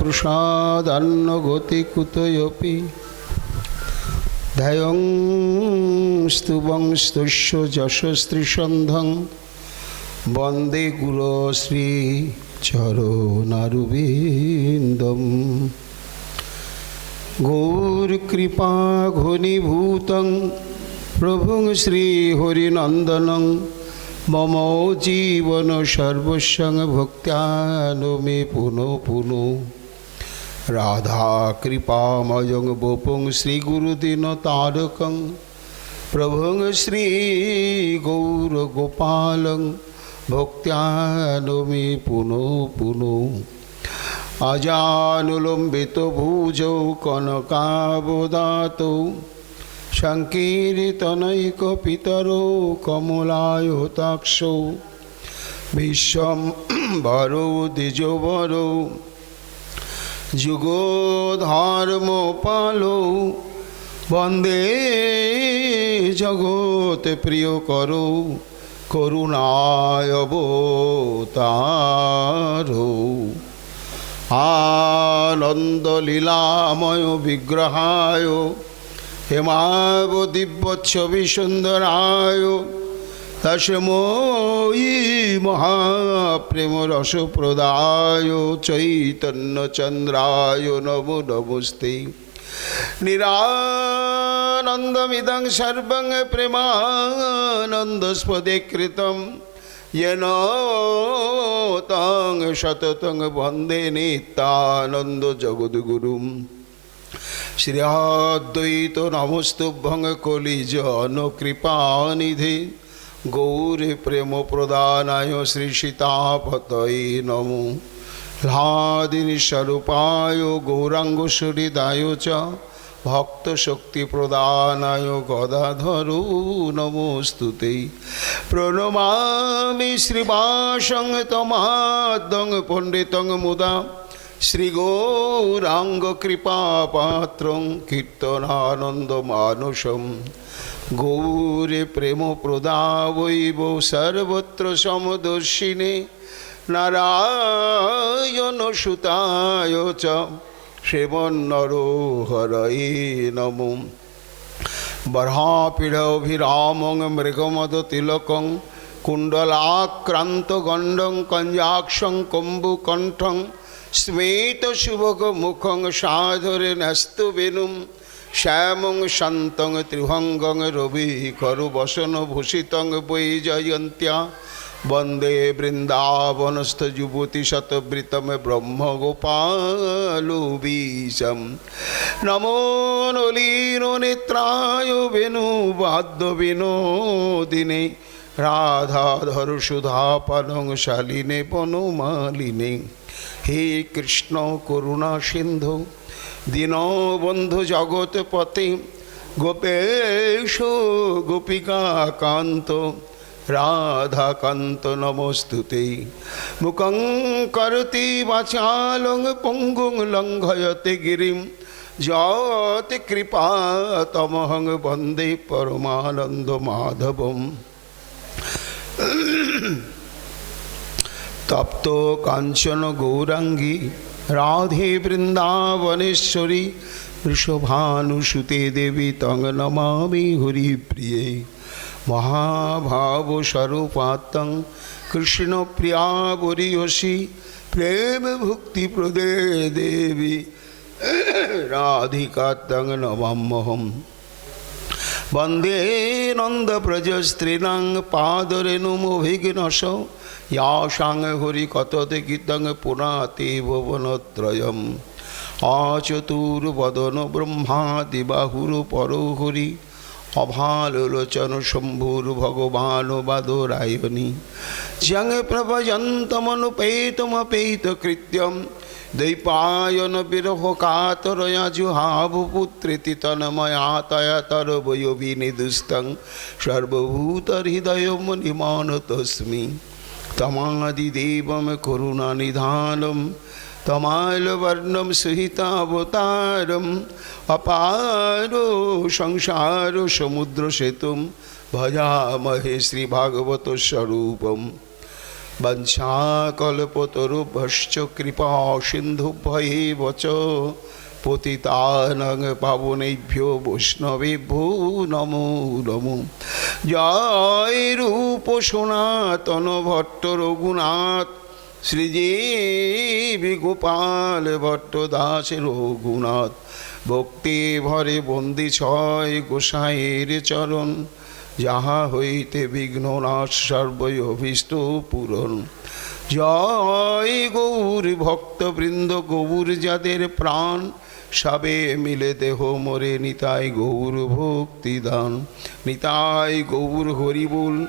प्रसादान्नगति कुतोऽपि ध्ययं स्तुवं स्तुष्य यशस्त्रिसन्धं वन्दे गुरोश्रीचरणारविन्दम् गौरकृपा घनीभूतं प्रभुं श्रीहरिनन्दनं मम जीवन सर्वस्वं भक्त्यानो मे पुनः पुनः राधा कृपामयं वपुं श्रीगुरुदीनतारकं प्रभुं श्रीगौरगोपालं भक्त्यानो मे पुनः पुनः अजानुलम्बितो भुजौ कनकावदातौ संकीर्तनैकपितरो कमलायताक्षौ विश्वम्भरो द्विजवरो जुगोधर्मपालो वन्दे जगत्प्रियकरो करुणावतारो आनन्दलीलामय विग्रहाय हेमावदिव्यच्छविसुन्दराय तस्मै महाप्रेमरसप्रदाय चैतन्यचन्द्राय नमो नमस्ते निरानन्दमिदं सर्वं प्रेमानन्दस्पदे कृतं येन तं सततं वन्दे नित्यानन्दजगद्गुरुं श्री अद्वैत नमस्तुभ्यं कलिजन कृपानिधे गौर प्रेम प्रदानाय श्री सीतापतये नमो ह्लादिनी स्वरूपाय गौरांग सुहृदाय च भक्त शक्ति प्रदानाय गदाधरो नमोस्तुते प्रणमामि श्रीवासं तमाद्यं पंडितं मुदा श्री गौरांग कृपापात्रं कीर्तनानन्दमानसं गौरे प्रेम प्रदावैव सर्वत्र समदर्शिने नारायण सुताय च श्रीमन्नरोहरये नमो बर्हापीडभिरामं मृगमदतिलकं कुण्डलाक्रान्तगण्डं कञ्जाक्षं कम्बुकण्ठं स्मेतशुभगमुखं साधरे नस्तुवेणुं श्यामं शान्तं त्रिभङ्गं रविकरवसनभूषितं वैजयन्त्या वन्दे वृन्दावनस्थयुवतिशतवृतं ब्रह्मगोपालबीजं नमो नलिननेत्राय वेणुवाद्यविनोदिने राधाधरसुधापानं शालिने वनमालिने हे कृष्ण करुणा सिंधु दीनबंधु जगतपते गोपेश गोपिका कांत राधाकांत नमोस्तुते मुखं करोति वाचालं पंगुं लंघयते गिरिं यत् कृपातमहं वन्दे परमानन्दमाधवम् तप्तो कांचन गौरांगी राधे वृंदावनेश्वरी वृषभानुसुते देवी तं नमामि हरिप्रिये महाभाव स्वरूपात्तं कृष्ण प्रिया वरीयसी प्रेम भक्ति प्रदे देवी राधिका तं नमाम्यहम् वंदे नंद प्रजस्त्रीणां पादरेणुमभिघ्नश यासां हरिकथते गीतं पुनाति भुवनत्रयम् आचतुर्वदन ब्रह्मादिबाहुरपरो हरि अभालोचन शम्भुर्भगवान् बादरायणी जं प्रभजन्तमनुपेतमपेतकृत्यं दैपायन विरह कातरया जुहावपुत्रेति तन्मया तया तरवयो विनिदुस्तं सर्वभूतहृदयमनिमानतस्मि तमादिदेवं करुणानिधानं तमालवर्णं सुहितावतारम् अपारो संसार समुद्र सेतुं भजामहे श्रीभागवत स्वरूपम् वंशाकल्पतरुभ्यश्च कृपा सिन्धुभ्यैव च पतितानां पावनेभ्यो वैष्णवेभ्यो नमो नमो। जय रूप सनातन भट्ट रघुनाथ श्रीजीवी गोपाल भट्ट दास रघुनाथ भक्ति भरे बंदी छय गोसाईर चरण जहाँ हईते विघ्ननाश सर्व अभीष्ट पूरण। जय गौर भक्तवृंद गौर जादेर प्राण सबे मिले देह मोरे निताय गौर भक्ति दान। निताय गौर हरि बोल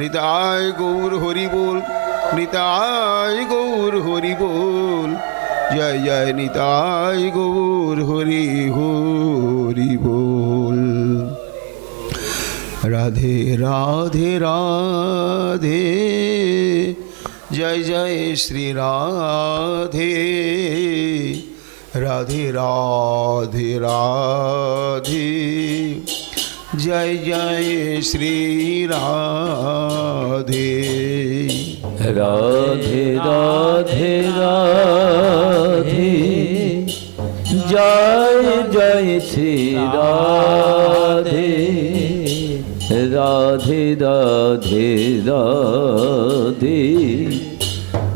निताय गौर हरि बोल निताय गौर हरि बोल जय जय निताय गौर हरि हरि बोल। राधे राधे राधे जय जय श्री राधे राधे राधे राधे जय जय श्री राधे राधे राधे राधे जय जय श्री राधे राधे राधे राधे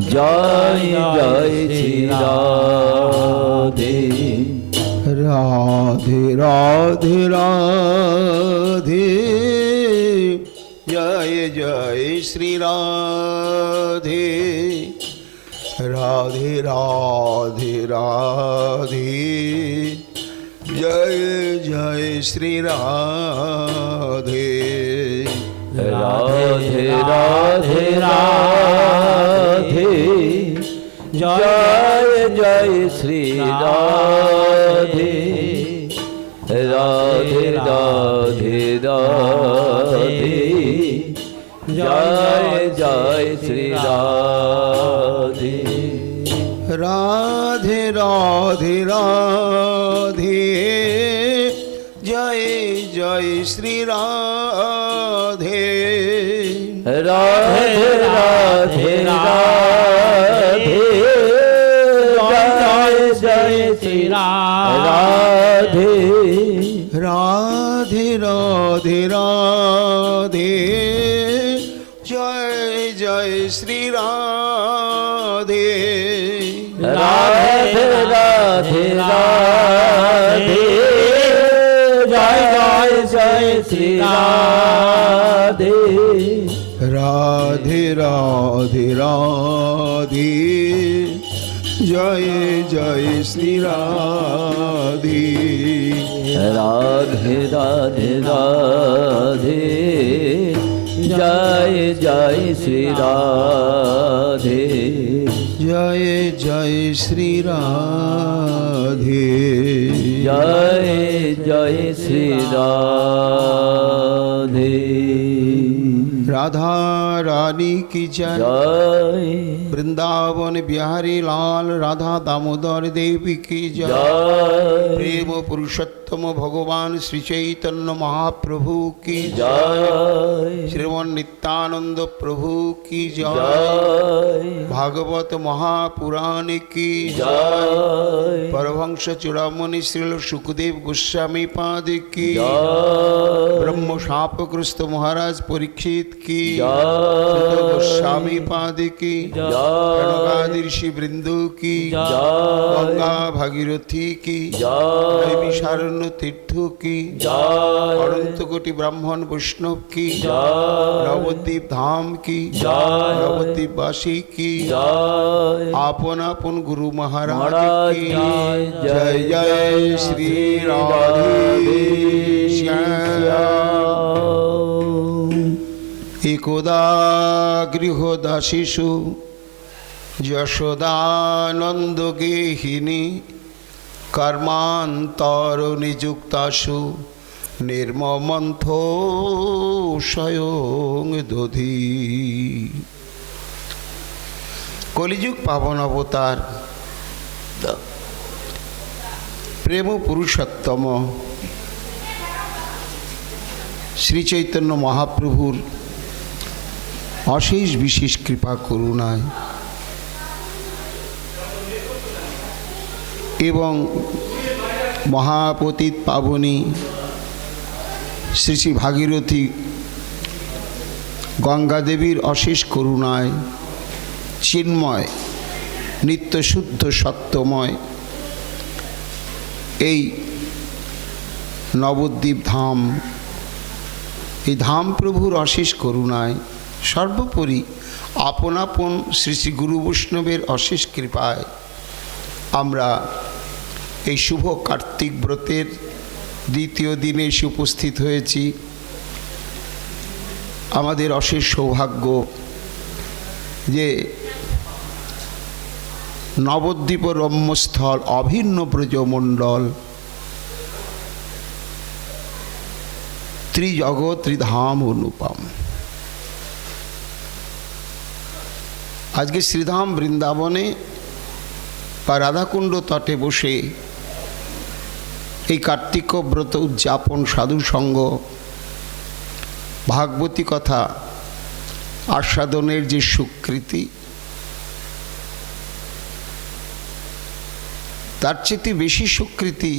जय जय श्री राधे राधे राधे राधे जय जय श्री राधे राधे राधे राधे जय जय श्री राधे राधे राधे राधे जय जय श्री राधे राधे राधे राधे जय जय श्री राधे राधे राधे राधे जय जय श्री राधे राधे राधे राधे जय जय श्री राधे राधे राधे राधे जय जय श्री राधे राधे राधे राधे जय जय जय श्री राधे राधे राधे राधे जय जय श्री राधे राधे राधे राधे जय जय श्री राधे जय जय श्री राधे जय जय श्री राधे राधा रानी की जय जय वृंदावन बिहारी लाल राधा दामोदर देवी की जय जय प्रेम पुरुषोत्तम भगवान श्री चैतन्य महाप्रभु की जय जय श्रीमन नित्यानंद प्रभु की जय जय भागवत महापुराण की जय जय परमहंस चूड़ामणि श्रील सुखदेव गोस्वामी पाद की जय ब्रह्म शापग्रस्त महाराज परीक्षित की जय गोस्वामी पाद की जय प्रणगादि ऋषि वृंदो की जय गंगा भागीरथी की जय विशारण्य तीर्थ की जय अनंत कोटि ब्राह्मण वैष्णव की जय नवद्वीप धाम की जय नवद्वीप वासी की जय आपन आपन गुरु महाराज महाराज की की जय जय श्री राधे श्याम। एकदा गृहदासीषु यशोदानंद गेहिनी कर्मांतर निजुक्तासु निर्ममंथो स्वयं दधि। कलिजुग पावन अवतार प्रेम पुरुषोत्तम श्री चैतन्य महाप्रभुर অশেষ বিশেষ কৃপা করুণায় এবং মহাপতিত পাবনী শ্রী শ্রী ভাগীরথী গঙ্গা দেবীর অশেষ করুণায় চিন্ময় নিত্যশুদ্ধ সত্যময় এই নবদ্বীপ ধাম, এই ধাম প্রভুর অশেষ করুণায় সর্বোপরি আপন আপন শ্রী শ্রী গুরু বৈষ্ণবের অশেষ কৃপায় আমরা এই শুভ কার্তিক ব্রতের দ্বিতীয় দিনে এসে উপস্থিত হয়েছি। আমাদের অশেষ সৌভাগ্য যে নবদ্বীপ রম্যস্থল অভিন্ন ব্রজমণ্ডল ত্রিজগৎ ত্রিধাম অনুপম। আজকে শ্রীধাম বৃন্দাবনে বা রাধাকুণ্ড তটে বসে এই কার্তিক ব্রত উদযাপন, সাধুসঙ্গ, ভাগবতী কথা আস্বাদনের যে স্বীকৃতি, তার চেয়ে বেশি স্বীকৃতি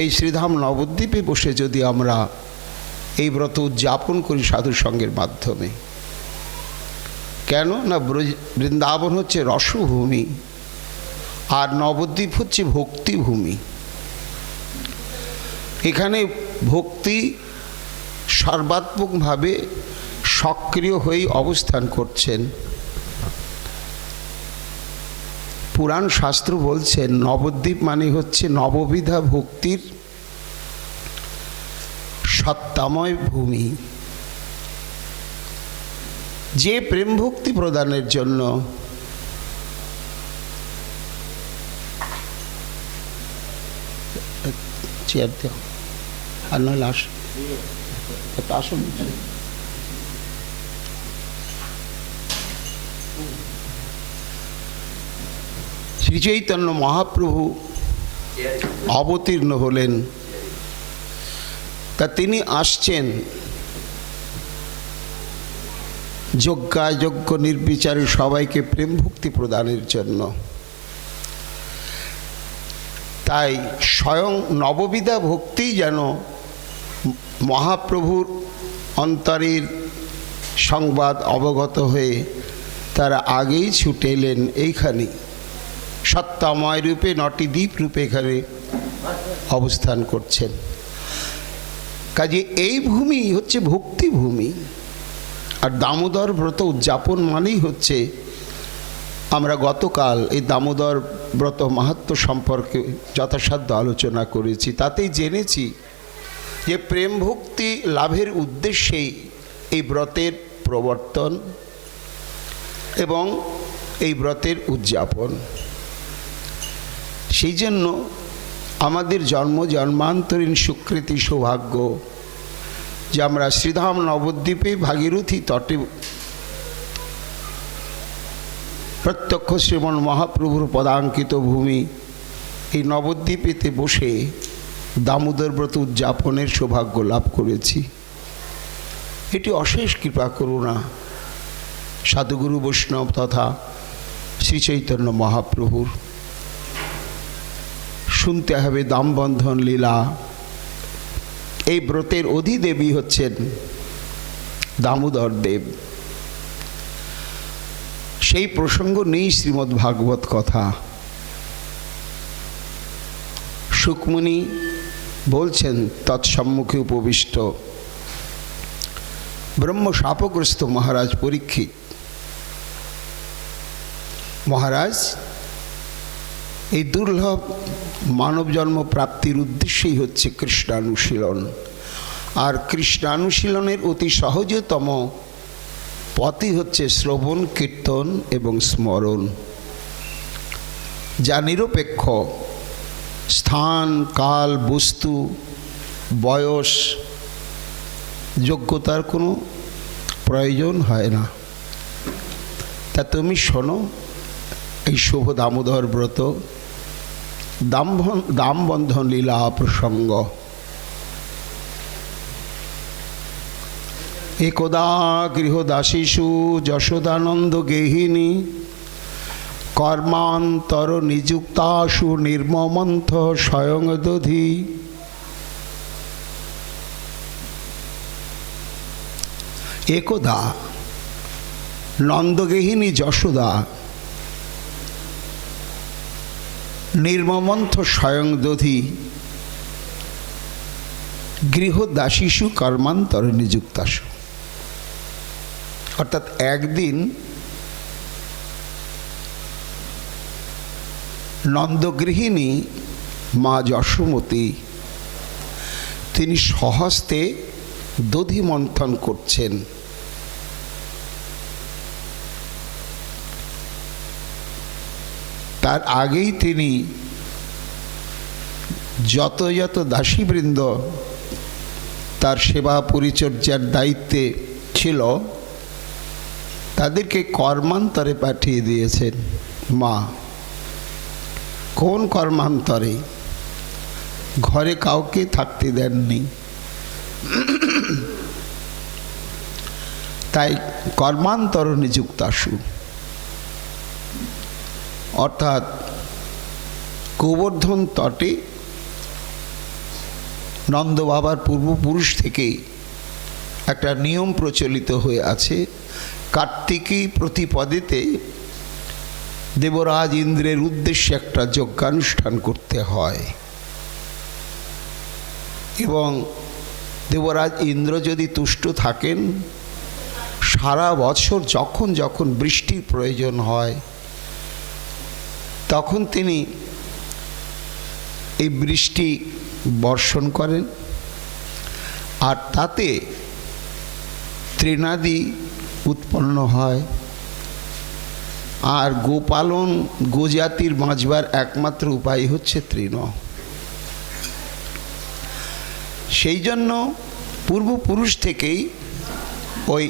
এই শ্রীধাম নবদ্বীপে বসে যদি আমরা এই ব্রত উদযাপন করি সাধুসঙ্গের মাধ্যমে। কেন না, বৃন্দাবন হচ্ছে রসভূমি আর নবদ্বীপ হচ্ছে ভক্তিভূমি। এখানে ভক্তি সর্বাত্মকভাবে সক্রিয় হয়ে অবস্থান করছেন। পুরাণ শাস্ত্র বলছেন নবদ্বীপ মানে হচ্ছে নববিধা ভক্তির সত্তাময় ভূমি, যে প্রেম ভক্তি প্রদানের জন্য চেয়ার দেওয়া আর নইলে আসুন। শ্রী চৈতন্য মহাপ্রভু অবতীর্ণ হলেন, তা তিনি আসছেন যজ্ঞাযোগ্য নির্বিচারে সবাইকে প্রেম ভক্তি প্রদানের জন্য। তাই স্বয়ং নববিধা ভক্তি যেন মহাপ্রভুর অন্তরের সংবাদ অবগত হয়ে তারা আগেই ছুটে এলেন এইখানে। সত্তাময় রূপে 9টি দ্বীপ রূপে এখানে অবস্থান করছেন। কাজে এই ভূমি হচ্ছে ভক্তিভূমি। আর দামোদর ব্রত উদযাপন মানেই হচ্ছে, আমরা গতকাল এই দামোদর ব্রত মাহাত্ম্য সম্পর্কে যথাসাধ্য আলোচনা করেছি। তাতেই জেনেছি যে প্রেম ভক্তি লাভের উদ্দেশ্যেই এই ব্রতের প্রবর্তন এবং এই ব্রতের উদযাপন। সেই জন্য আমাদের জন্ম জন্মান্তরীণ স্বীকৃতি সৌভাগ্য যে আমরা শ্রীধাম নবদ্বীপে ভাগীরথী তটে প্রত্যক্ষ শ্রীমন মহাপ্রভুর পদাঙ্কিত ভূমি এই নবদ্বীপেতে বসে দামোদর ব্রত উদযাপনের সৌভাগ্য লাভ করেছি। এটি অশেষ কৃপা করুণা সাধুগুরু বৈষ্ণব তথা শ্রী চৈতন্য মহাপ্রভুর। শুনতে হবে দামবন্ধন লীলা। এই ব্রতের অধিদেবী হচ্ছেন দামোদর দেব। সেই প্রসঙ্গ নেই শ্রীমদ্ ভাগবত কথা। শুকমুনি বলছেন তৎসম্মুখে উপবিষ্ট ব্রহ্ম শাপগ্রস্ত মহারাজ পরীক্ষিত, মহারাজ এই দুর্লভ মানব জন্ম প্রাপ্তির উদ্দেশ্যই হচ্ছে কৃষ্ণানুশীলন। আর কৃষ্ণানুশীলনের অতি সহজতম পথই হচ্ছে শ্রবণ, কীর্তন এবং স্মরণ, যা নিরপেক্ষ। স্থান, কাল, বস্তু, বয়স, যোগ্যতার কোনো প্রয়োজন হয় না। তা তুমি শোনো এই শুভ দামোদর ব্রত দামবন্ধন লীলা প্রসঙ্গ। একদা গৃহদাসীষু যশোদানন্দ গেহিনী কর্মান্তর নিযুক্তাসু নির্মমন্থ স্বয়ং দধি। একদা নন্দগেহিনী যশোদা নির্মমন্থ স্বয়ং দধি গৃহদাসীষু কর্মান্তর নিযুক্তাসু। অর্থাৎ একদিন নন্দগৃহিণী মা যশোমতী তিনি স্বহস্তে দধি মন্থন করছেন। তার আগেই তিনি যত যত দাসীবৃন্দ তার সেবা পরিচর্যার দায়িত্বে ছিল তাদেরকে কর্মান্তরে পাঠিয়ে দিয়েছেন মা। কোন কর্মান্তরে? ঘরে কাউকে থাকতে দেননি। তাই কর্মান্তর নিযুক্তাসু, অর্থাৎ গোবর্ধন তটে নন্দ বাবার পূর্বপুরুষ থেকে একটা নিয়ম প্রচলিত হয়ে আছে। কার্তিকী প্রতিপদেতে দেবরাজ ইন্দ্রের উদ্দেশ্যে একটা যজ্ঞানুষ্ঠান করতে হয় এবং দেবরাজ ইন্দ্র যদি তুষ্ট থাকেন সারা বছর যখন যখন বৃষ্টির প্রয়োজন হয় তখন তিনি এই বৃষ্টি বর্ষণ করেন আর তাতে তৃণাদি উৎপন্ন হয়। আর গোপালন গোজাতির বাঁচবার একমাত্র উপায় হচ্ছে তৃণ। সেই জন্য পূর্বপুরুষ থেকেই ওই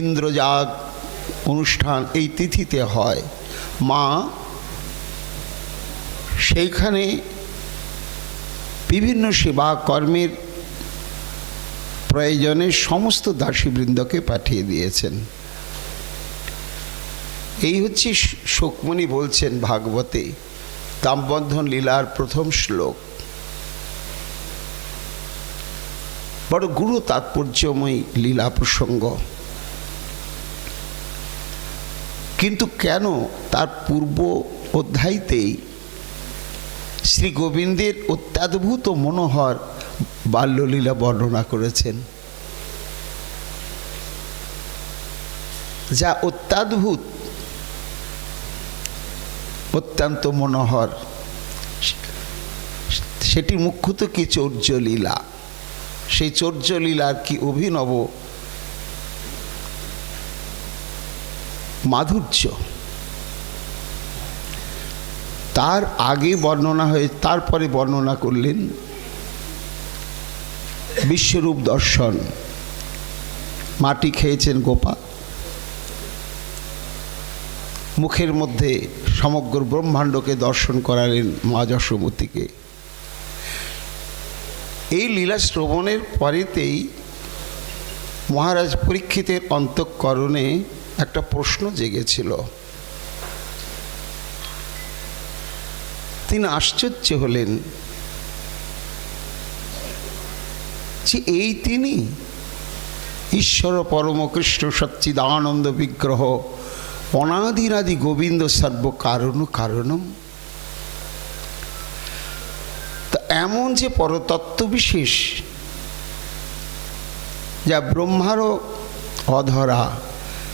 ইন্দ্রযাগ অনুষ্ঠান এই তিথিতে হয়। মা সেইখানে বিভিন্ন সেবা কর্মের প্রয়োজনে সমস্ত দাসীবৃন্দকে পাঠিয়ে দিয়েছেন। এই হচ্ছে শোকমণি বলছেন ভাগবতে দামবন্ধন লীলার প্রথম শ্লোক। বড় গুরু তাৎপর্যময় লীলা প্রসঙ্গ। কিন্তু কেন তার পূর্ব অধ্যায়তেই শ্রী গোবিন্দের অত্যাদ্ভুত মনোহর বাল্যলীলা বর্ণনা করেছেন, যা অত্যাদ্ভুত, অত্যন্ত মনোহর। সেটি মুখ্যত কি চৌর্যলীলা। সেই চৌর্যলীলার কি অভিনব মাধুর্য। তার আগে বর্ণনা হয়ে তারপরে বর্ণনা করলেন বিশ্বরূপ দর্শন। মাটি খেয়েছেন গোপা, মুখের মধ্যে সমগ্র ব্রহ্মাণ্ডকে দর্শন করালেন মা যশোমতীকে। এই লীলা শ্রবণের পরেতেই মহারাজ পরীক্ষিতের অন্তঃকরণে একটা প্রশ্ন জেগেছিল। তিনি আশ্চর্য হলেন যে এই তিনি ঈশ্বর পরমকৃষ্ণ সচ্চিদানন্দ বিগ্রহ অনাদিনাদি গোবিন্দ সর্ব কারণ কারণম। তা এমন যে পরতত্ত্ব বিশেষ যা ব্রহ্মারও অধরা,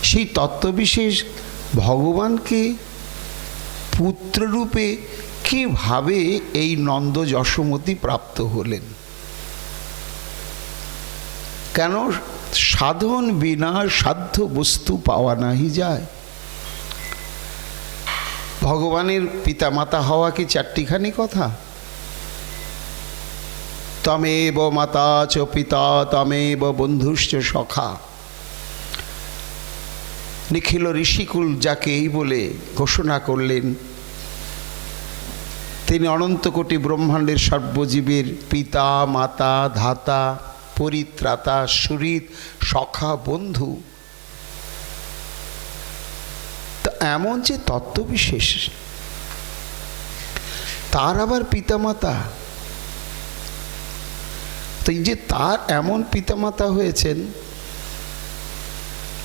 সেই তত্ত্ববিশেষ ভগবানকে পুত্ররূপে কিভাবে এই নন্দ যশোমতী প্রাপ্ত হলেন? কেন সাধন বিনা সাধ্য বস্তু পাওয়া নাহি যায়। ভগবানের পিতামাতা হওয়া কি চারটিখানি কথা? তমেব মাতা চ পিতা তমেব বন্ধুশ্চ সখা। নিখিল ঋষিকুল যাকে এই বলে ঘোষণা করলেন, তিনি অনন্ত কোটি ব্রহ্মাণ্ডের সর্বজীবের পিতা মাতা ধাতা পরিত্রাতা, সুহৃদ, সখা, বন্ধু। তো এমন যে তত্ত্ববিশেষ, তার আবার পিতামাতা, তো এই যে তার এমন পিতামাতা হয়েছেন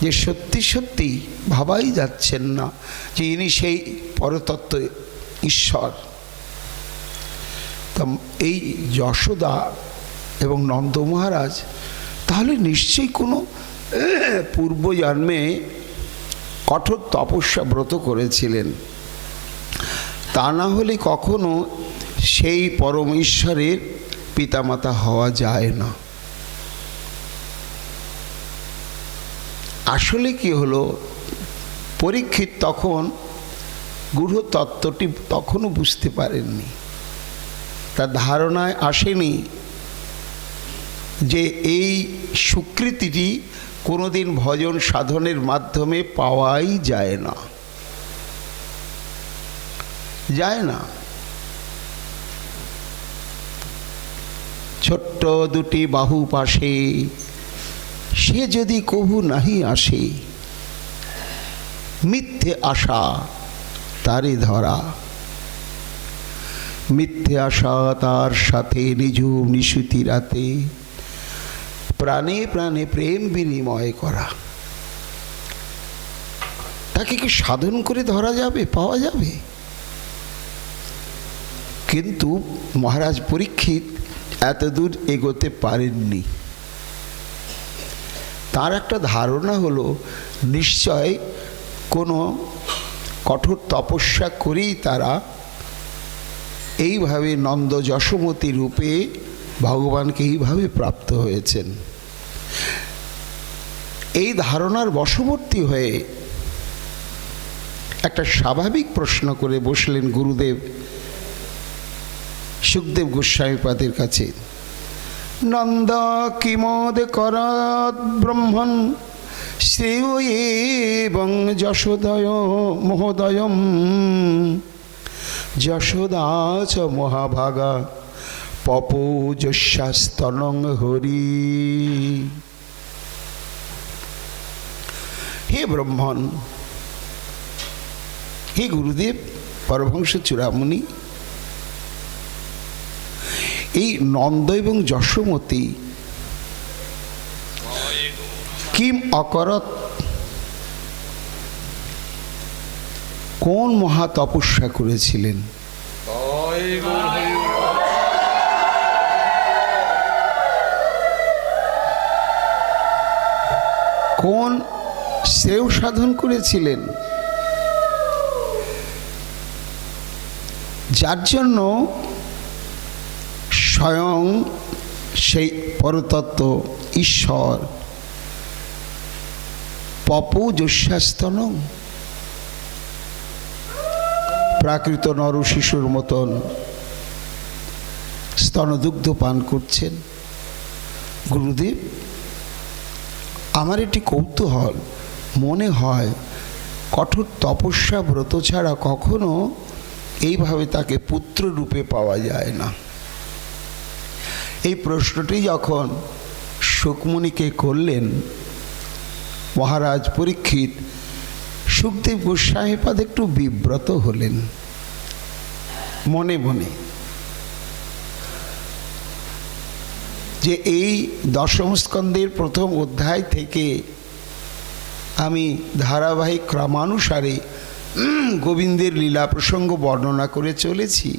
যে সত্যি সত্যি ভাবাই যাচ্ছেন না যে ইনি সেই পরতত্ত্ব ঈশ্বর। তা এই যশোদা এবং নন্দ মহারাজ তাহলে নিশ্চয়ই কোনো পূর্বজন্মে কঠোর তপস্যা ব্রত করেছিলেন, তা না হলে কখনো সেই পরম ঈশ্বরের পিতামাতা হওয়া যায় না। আসলে কি হলো, পরীক্ষিত তখন গূঢ় তত্ত্বটি তখনও বুঝতে পারেননি, তার ধারণায় আসেনি যে এই স্বীকৃতিটি কোনোদিন ভজন সাধনের মাধ্যমে পাওয়াই যায় না, যায় না। ছোট্ট দুটি বাহু পাশে সে যদি কভু নাহি আসে, মিথ্যে আশা তারে ধরা, মিথ্যে আশা তার সাথে নিঝুম নিশুতি রাতে প্রাণে প্রাণে প্রেম বিনিময় করা। তাকে কি সাধন করে ধরা যাবে, পাওয়া যাবে? কিন্তু মহারাজ পরীক্ষিত এতদূর এগোতে পারেননি। তার একটা ধারণা হলো নিশ্চয় কোনো কঠোর তপস্যা করেই তারা এইভাবে নন্দ যশোমতী রূপে ভগবানকে এইভাবে প্রাপ্ত হয়েছেন। এই ধারণার বশবর্তী হয়ে একটা স্বাভাবিক প্রশ্ন করে বসলেন গুরুদেব সুখদেব গোস্বামীপাদের কাছে। নন্দ কিমদ করাত ব্রহ্মণ শ্রেয় এবং যশোদয় মহোদয়ম যশোদা চ মহাভাগা পপোজস্যাস্তনং হরি। হে ব্রহ্মণ, হে গুরুদেব পরমহংস চূড়ামণি, এই নন্দ এবং যশোমতী কিম অকরত, কোন মহা তপস্যা করেছিলেন? কোন শ্রেয় সাধন করেছিলেন যার জন্য স্বয়ং সেই পরতত্ত্ব ঈশ্বর পপু যস্যাস্তন প্রাকৃত নর শিশুর মতন স্তনদুগ্ধ পান করছেন? গুরুদেব, আমার এটি কৌতূহল, মনে হয় কঠোর তপস্যা ব্রত ছাড়া কখনো এইভাবে তাকে পুত্র রূপে পাওয়া যায় না। এই প্রশ্নটি যখন শুকমুনিকে করলেন মহারাজ পরীক্ষিত, সুখদেব গোস্বামীপাদ একটু বিব্রত হলেন মনে মনে, যে এই দশম স্কন্ধের প্রথম অধ্যায় থেকে আমি ধারাবাহিক ক্রমানুসারে গোবিন্দের লীলা প্রসঙ্গ বর্ণনা করে চলেছি,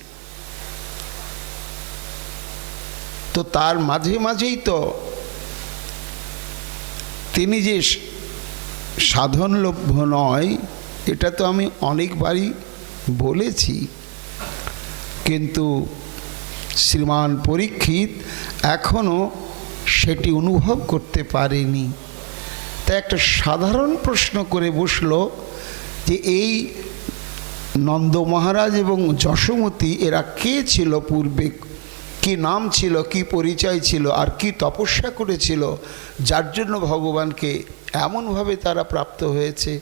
তো তার মাঝে মাঝেই তো তিনি যে সাধনলভ্য নয় এটা তো আমি অনেকবারই বলেছি, কিন্তু শ্রীমান পরীক্ষিত এখনও সেটি অনুভব করতে পারেনি। তাই একটা সাধারণ প্রশ্ন করে বসলো যে এই নন্দ মহারাজ এবং যশোমতী এরা কে ছিল পূর্বে, কি নাম ছিল, কি পরিচয় ছিল, আর কি তপস্যা করেছিল যার জন্য ভগবানকে এমনভাবে তারা প্রাপ্ত হয়েছে।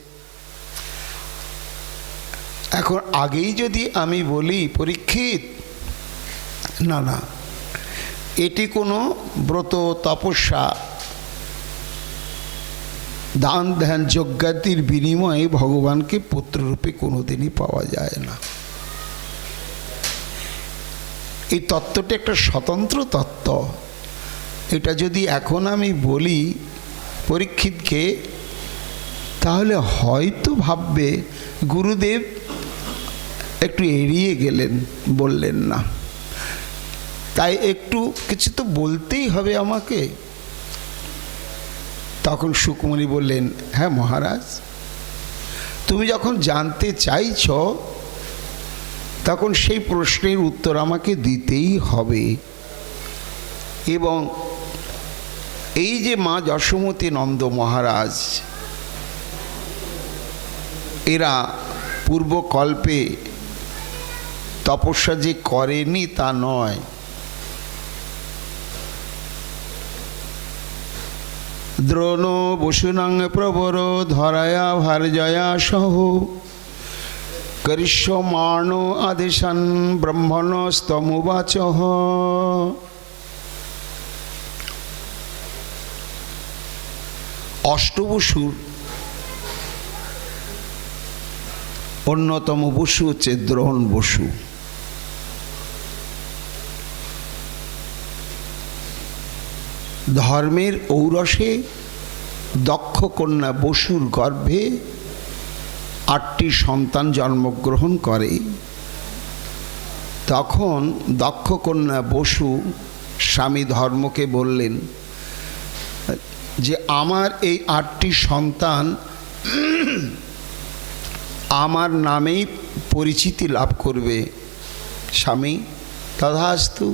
এখন আগেই যদি আমি বলি পরীক্ষিত, না না, এটি কোনো ব্রত তপস্যা দান ধ্যান যজ্ঞাতির বিনিময়ে ভগবানকে পুত্ররূপে কোনোদিনই পাওয়া যায় না। এই তত্ত্বটি একটা স্বতন্ত্র তত্ত্ব। এটা যদি এখন আমি বলি পরীক্ষিতকে, তাহলে হয়তো ভাববে গুরুদেব একটু এড়িয়ে গেলেন, বললেন না। তাই একটু কিছু তো বলতেই হবে আমাকে। তখন সুকমণি বললেন, হ্যাঁ মহারাজ, তুমি যখন জানতে চাইছ তখন সেই প্রশ্নের উত্তর আমাকে দিতেই হবে। এবং এই যে মা যশোমতী নন্দ মহারাজ, এরা পূর্বকল্পে তপস্যা যে করেনি তা নয়। দ্রোণ বসুনাং প্রবর ধরায়া ভারজয়া সহ করিষ্যমাণ আদেশান ব্রহ্মণস্তমুবাচ। অষ্টবসুর অন্যতম বসু হচ্ছে দ্রোণ বসু। ধর্মের ঔরসে দক্ষ কন্যা বসুর গর্ভে 8টি সন্তান জন্মগ্রহণ করে। তখন দক্ষ কন্যা বসু স্বামী ধর্মকে বললেন যে আমার এই 8টি সন্তান আমার নামেই পরিচিতি লাভ করবে। স্বামী তথাস্তু।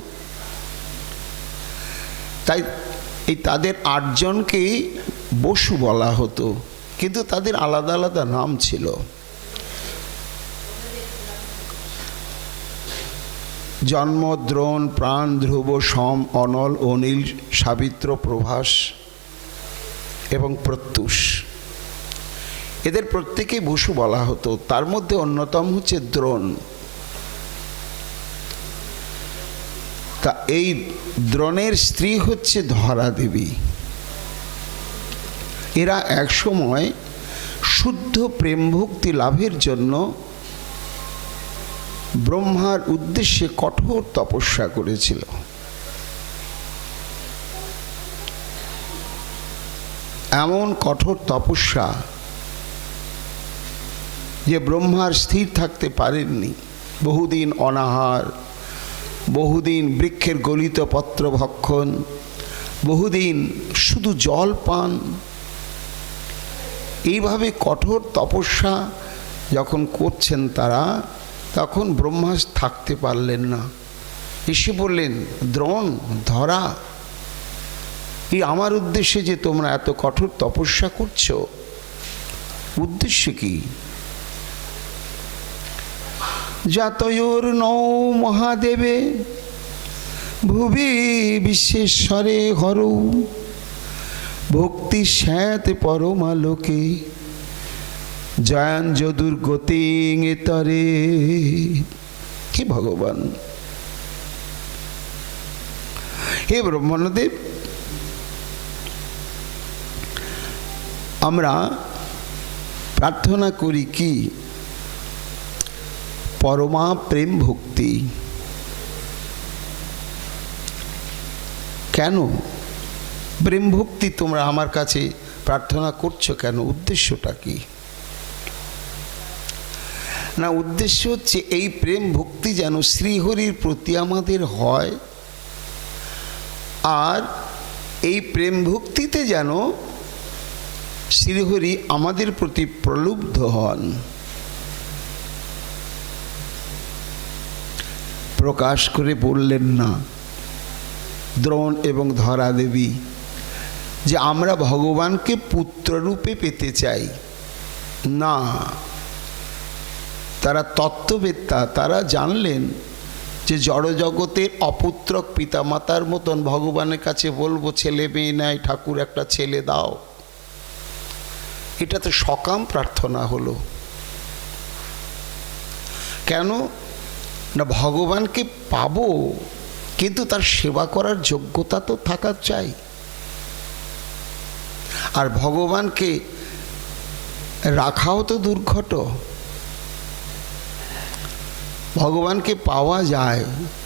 তাই এই তাদের 8 জনকেই বসু বলা হতো, কিন্তু তাদের আলাদা আলাদা নাম ছিল। জন্ম দ্রোণ, প্রাণ, ধ্রুব, সম, অনল, অনিল, সাবিত্র, প্রভাস এবং প্রত্যুষ। এদের প্রত্যেকেই বসু বলা হতো। তার মধ্যে অন্যতম হচ্ছে দ্রোণ। তা এই দ্রোণের স্ত্রী হচ্ছে ধরা দেবী। এরা একসময় শুদ্ধ প্রেম ভক্তি লাভের জন্য ব্রহ্মার উদ্দেশ্যে কঠোর তপস্যা করেছিল। এমন কঠোর তপস্যা যে ব্রহ্মার স্থির থাকতে পারেননি। বহুদিন অনাহার, বহুদিন বৃক্ষের গলিত পত্র ভক্ষণ, বহুদিন শুধু জল পান। এইভাবে কঠোর তপস্যা যখন করছেন তারা, তখন ব্রহ্মা থাকতে পারলেন না। এসে বললেন, দ্রোণ, ধরা, এই আমার উদ্দেশ্যে যে তোমরা এত কঠোর তপস্যা করছো, উদ্দেশ্য কি? জাতয়োর নৌ মহাদেবে ভুবি বিশ্বেশ্বরে হরৌ ভক্তি শ্যাত পরমালোকে জয়ান যদুর গতিং তরে। হে ভগবান, হে ব্রহ্মণদেব, আমরা প্রার্থনা করি কি? পরমা প্রেম ভক্তি। কেন প্রেম ভক্তি তোমরা আমার কাছে প্রার্থনা করছো কেন? উদ্দেশ্যটা কি? না, উদ্দেশ্য হচ্ছে এই প্রেম ভক্তি যেন শ্রীহরির প্রতি আমাদের হয়, আর এই প্রেম ভক্তিতে যেন শ্রীহরি আমাদের প্রতি প্রলুব্ধ হন। প্রকাশ করে বললেন না দ্রোণ এবং ধরা দেবী যে আমরা ভগবানকে পুত্ররূপে পেতে চাই না। তারা তত্ত্ববেত্তা, তারা জানলেন যে জড়জগতের অপুত্রক পিতামাতার মতন ভগবানের কাছে বলবো ছেলে মেয়ে নাই, ঠাকুর একটা ছেলে দাও, এটা তো সকাম প্রার্থনা হলো। কেন না, ভগবানকে পাবো কিন্তু তার সেবা করার যোগ্যতা তো থাকা চাই। আর ভগবানকে রাখাও তো দুর্ঘট। ভগবানকে পাওয়া যায়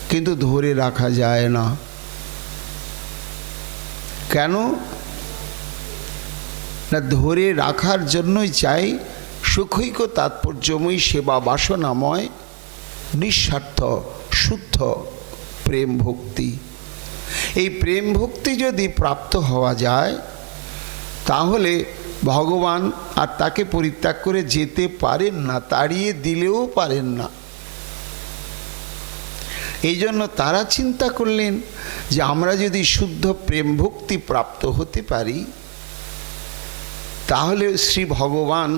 কিন্তু ধরে রাখা যায় না। কেন না, ধরে রাখার জন্যই চাই সুখৈক তাৎপর্যময়ী সেবা বাসনাময় নিঃস্বার্থ শুদ্ধ প্রেম ভক্তি। এই প্রেম ভক্তি যদি প্রাপ্ত হওয়া যায় তাহলে ভগবান আর তাকে পরিত্যাগ করে যেতে পারেন না, তাড়িয়ে দিলেও পারেন না। এই জন্য তারা চিন্তা করলেন যে আমরা যদি শুদ্ধ প্রেম ভক্তি প্রাপ্ত হতে পারি তাহলে শ্রী ভগবান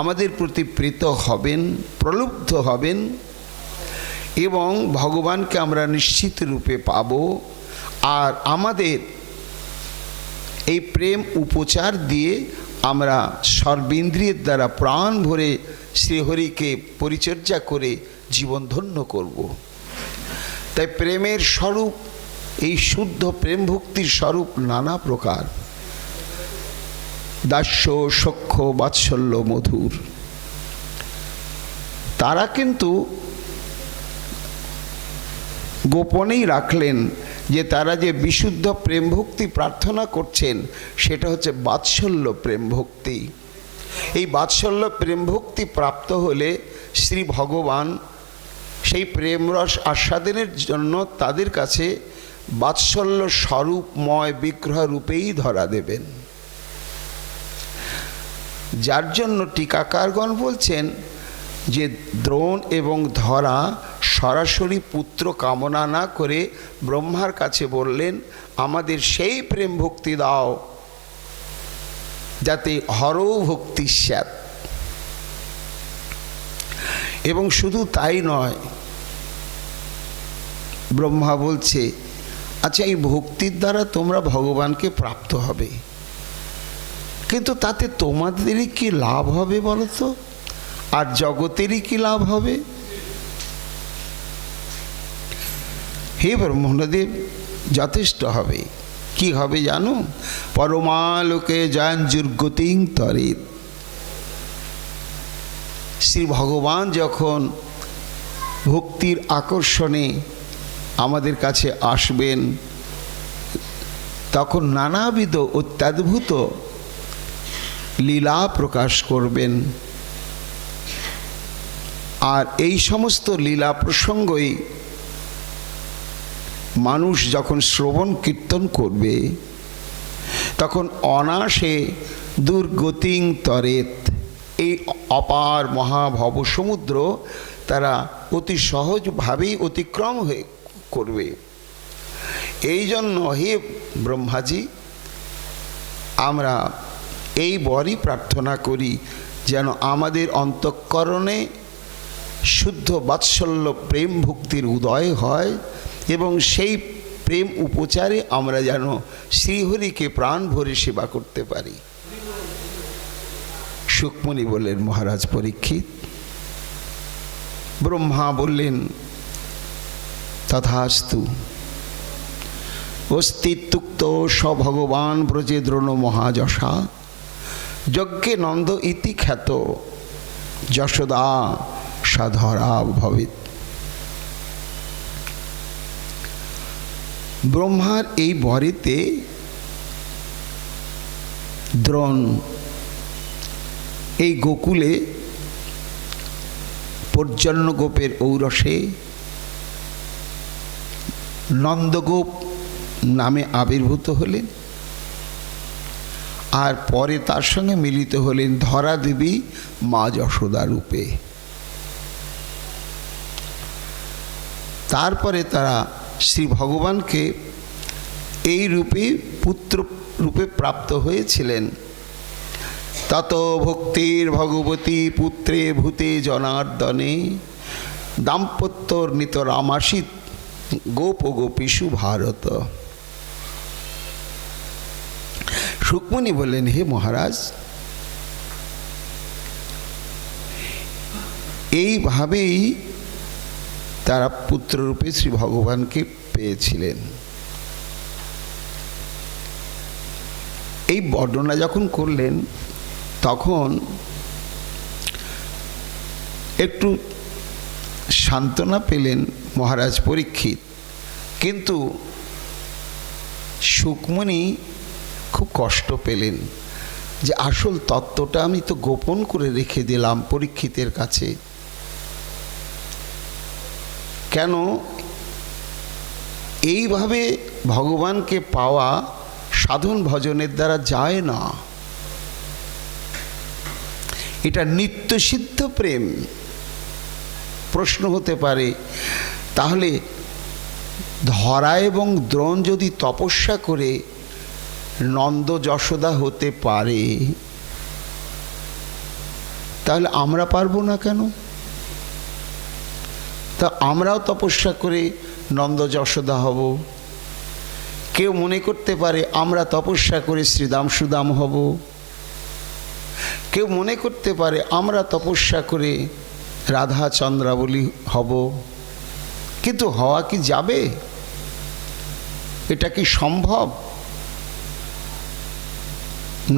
আমাদের প্রতি প্রীত হবেন, প্রলুব্ধ হবেন এবং ভগবানকে আমরা নিশ্চিত রূপে পাব। আর আমাদের এই প্রেম উপচার দিয়ে আমরা সর্বেন্দ্রিয়ের দ্বারা প্রাণ ভরে শ্রীহরিকে পরিচর্যা করে জীবন ধন্য করব। তাই প্রেমের স্বরূপ, এই শুদ্ধ প্রেম ভক্তির স্বরূপ নানা প্রকার। দাস্য সখ্য বাৎসল্য মধুর। তারা কিন্তু গোপনেই রাখলেন যে তারা যে বিশুদ্ধ প্রেম ভক্তি প্রার্থনা করছেন সেটা হচ্ছে বাৎসল্য প্রেম ভক্তি। এই বাৎসল্য প্রেম ভক্তি প্রাপ্ত হলে শ্রী ভগবান সেই প্রেমরস আস্বাদনের জন্য তাদের কাছে বাৎসল্য স্বরূপময় বিগ্রহ রূপেই ধরা দেবেন। যার জন্য টিকাকারগণ বলছেন যে দ্রোণ এবং ধরা সরাসরি পুত্র কামনা না করে ব্রহ্মার কাছে বললেন আমাদের সেই প্রেম ভক্তি দাও যাতে হরৌ ভক্তি স্যাৎ। এবং শুধু তাই নয়, ব্রহ্মা বলছে আচ্ছা এই ভক্তির দ্বারা তোমরা ভগবানকে প্রাপ্ত হবে, কিন্তু তাতে তোমাদেরই কি লাভ হবে বলো তো, আর জগতেরই কি লাভ হবে? হে ব্রহ্মদেব, যথেষ্ট হবে। কি হবে জানো? পরমালোকে যান যুর্গতিং তরিত। শ্রী ভগবান যখন ভক্তির আকর্ষণে আমাদের কাছে আসবেন তখন নানাবিধ অত্যদ্ভুত লীলা প্রকাশ করবেন। আর এই সমস্ত লীলা প্রসঙ্গই মানুষ যখন শ্রবণ কীর্তন করবে তখন অনায়াসে দুর্গতিং তরেত, এই অপার মহাভব সমুদ্র তারা অতি সহজভাবেই অতিক্রম হয়ে করবে। এই জন্য হে ব্রহ্মাজি, আমরা এই বরই প্রার্থনা করি যেন আমাদের অন্তঃকরণে শুদ্ধ বাৎসল্য প্রেম ভক্তির উদয় হয় এবং সেই প্রেম উপচারে আমরা যেন শ্রীহরিকে প্রাণ ভরে সেবা করতে পারি। সুকমণি বললেন মহারাজ পরীক্ষিত। ব্রহ্মা বললেন তথাস্তু। অস্তিত্বুক্ত স ভগবান ব্রজে দ্রোণ মহাযশা যজ্ঞে নন্দ ইতি খ্যাত যশোদা সাধরা ভবিত। ব্রহ্মার এই বরেতে দ্রোণ এই গোকুলে পর্জন্য গোপের ঔরসে নন্দগোপ নামে আবির্ভূত হলেন, আর পরে তার সঙ্গে মিলিত হলেন ধরা দেবী মা যশোদা রূপে। তারপরে তারা শ্রী ভগবানকে এই রূপে পুত্র রূপে প্রাপ্ত হয়েছিলেন। তত ভক্তির ভগবতী পুত্রে ভূতে জনার্দনে দাম্পত্যর নিত রামাসিত গোপ গোপীষু ভারত। সুকমণি বললেন হে মহারাজ, এইভাবেই তারা পুত্ররূপে শ্রী ভগবানকে পেয়েছিলেন। এই বর্ণনা যখন করলেন তখন একটু সান্ত্বনা পেলেন মহারাজ পরীক্ষিত, কিন্তু সুকমণি খুব কষ্ট পেলেন যে আসল তত্ত্বটা আমি তো গোপন করে রেখে দিলাম পরীক্ষিতের কাছে। কেন? এইভাবে ভগবানকে পাওয়া সাধন ভজনের দ্বারা যায় না, এটা নিত্যসিদ্ধ প্রেম। প্রশ্ন হতে পারে, তাহলে ধরা এবং দ্রোণ যদি তপস্যা করে নন্দ যশোদা হতে পারে, তাহলে আমরা পারবো না কেন? তা আমরাও তপস্যা করে নন্দ যশোদা হব। কেউ মনে করতে পারে আমরা তপস্যা করে শ্রীদাম সুদাম হব। কেউ মনে করতে পারে আমরা তপস্যা করে রাধা চন্দ্রাবলী হব। কিন্তু হওয়া কি যাবে? এটা কি সম্ভব?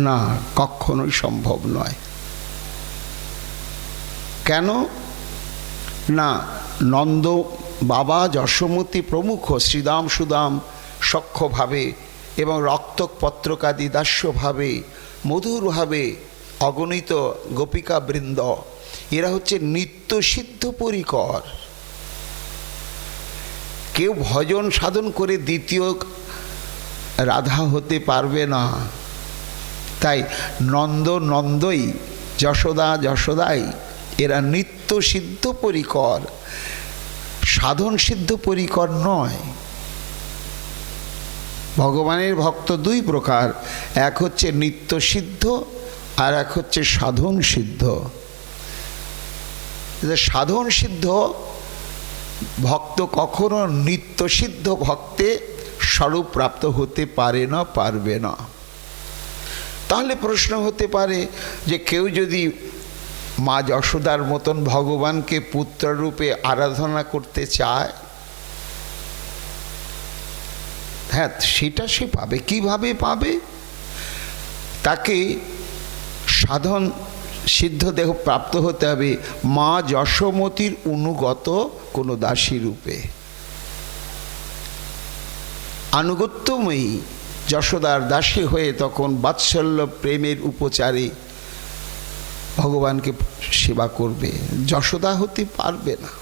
না, কখনোই সম্ভব নয়। কেন না? নন্দ বাবা, যশোমতী প্রমুখ শ্রীদাম সুদাম সখ্যভাবে এবং রক্তপত্রকাদি দাস্যভাবে মধুরভাবে অগণিত গোপিকা বৃন্দ, এরা হচ্ছে নিত্য সিদ্ধ পরিকর। কেউ ভজন সাধন করে দ্বিতীয় রাধা হতে পারবে না। তাই নন্দ নন্দই, যশোদা যশোদাই, এরা নিত্য সিদ্ধ পরিকর, সাধন সিদ্ধ পরিকর নয়। ভগবানের ভক্ত দুই প্রকার, এক হচ্ছে নিত্য সিদ্ধ আর এক হচ্ছে সাধন সিদ্ধ। সাধন সিদ্ধ ভক্ত কখনো নিত্য সিদ্ধ ভক্তে স্বরূপ প্রাপ্ত হতে পারে না, পারবে না। তাহলে প্রশ্ন হতে পারে যে কেউ যদি মা যশোদার মতন ভগবানকে পুত্ররূপে আরাধনা করতে চায়, হ্যাঁ, সেটা সে পাবে। কিভাবে পাবে? তাকে সাধন সিদ্ধ দেহ প্রাপ্ত হতে হবে মা যশোমতীর অনুগত কোনো দাসী রূপে। আনুগত্যময়ী যশোদার দাসী হয়ে তখন বাৎসল্য প্রেমের উপচারে ভগবানকে সেবা করবে। যশোদা হতে পারবে না।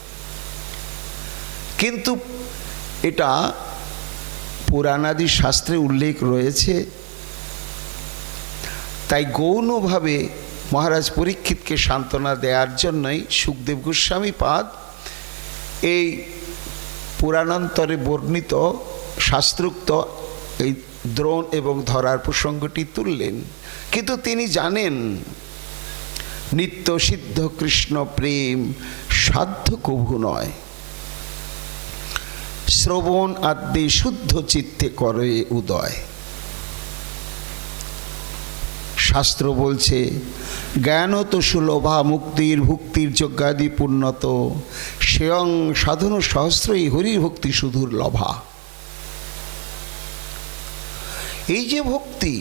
কিন্তু এটা পুরাণাদি শাস্ত্রে উল্লেখ রয়েছে। তাই গৌণভাবে মহারাজ পরীক্ষিতকে সান্ত্বনা দেওয়ার জন্যই সুখদেব গোস্বামী পাদ এই পুরাণান্তরে বর্ণিত শাস্ত্রোক্ত এই দ্রোণ এবং ধরার প্রসঙ্গটি তুললেন। কিন্তু তিনি জানেন নিত্য সিদ্ধ কৃষ্ণ প্রেম সাধ্য কভু নয়, শ্রবণ আদ্যে শুদ্ধ চিত্তে করে উদয়। শাস্ত্র বলছে জ্ঞান তো সুলভা মুক্তির ভুক্তির যজ্ঞাদি পুণ্যত স্বয়ং সাধন সহস্রই হরির ভক্তি সুদূর লভা। এই যে ভক্তি,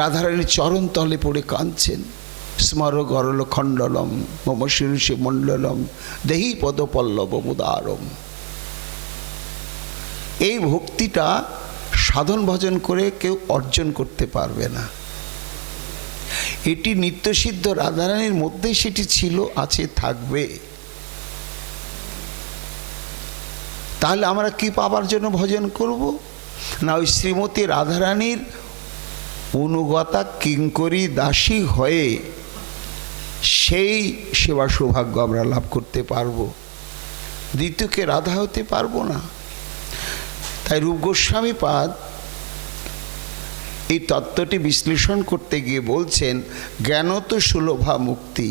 রাধারানীর চরণ তলে পড়ে কাঁদছেন, স্মর গরল খণ্ডলম মম শিরুষে মণ্ডলম দেহি পদ পল্লব মুদারম। এই ভক্তিটা সাধন ভজন করে কেউ অর্জন করতে পারবে না। এটি নিত্যসিদ্ধ রাধারানীর মধ্যেই সেটি ছিল, আছে, থাকবে। তাহলে আমরা কি পাবার জন্য ভজন করব? না ওই শ্রীমতী রাধারানীর অনুগতা কিঙ্করী দাসী হয়ে সেই সেবা সৌভাগ্য আমরা লাভ করতে পারবো। দ্বিতীয়কে রাধা হতে পারবো না। তাই রূপ গোস্বামী পাদ এই তত্ত্বটি বিশ্লেষণ করতে গিয়ে বলছেন জ্ঞান তো সুলভা মুক্তি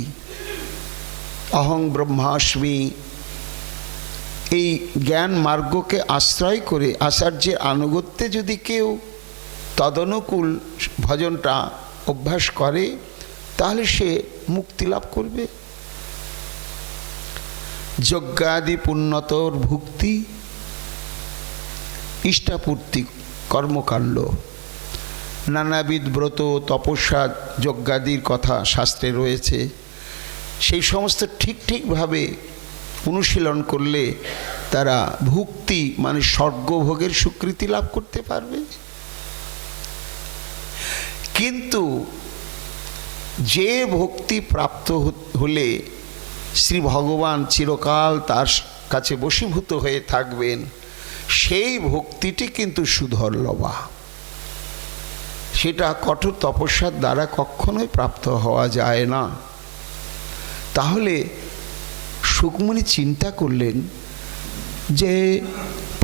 অহং ব্রহ্মাস্মি। এই জ্ঞান মার্গকে আশ্রয় করে আচার্যের আনুগত্যে যদি কেউ তদনুকূল ভজনটা অভ্যাস করে, তাহলে সে মুক্তি লাভ করবে। যজ্ঞাদি পুণ্যতর ভুক্তি ইষ্টাপূর্তি কর্মকাণ্ড, নানাবিধ ব্রত তপস্যা যজ্ঞাদির কথা শাস্ত্রে রয়েছে। সেই সমস্ত ঠিকভাবে অনুশীলন করলে তারা ভুক্তি মানে স্বর্গভোগের স্বীকৃতি লাভ করতে পারবে। কিন্তু যে ভক্তি প্রাপ্ত হলে শ্রী ভগবান চিরকাল তার কাছে বশীভূত হয়ে থাকবেন, সেই ভক্তিটি কিন্তু সুদুর্লভা। সেটা কঠোর তপস্যার দ্বারা কখনোই প্রাপ্ত হওয়া যায় না। তাহলে সুকমুনি চিন্তা করলেন যে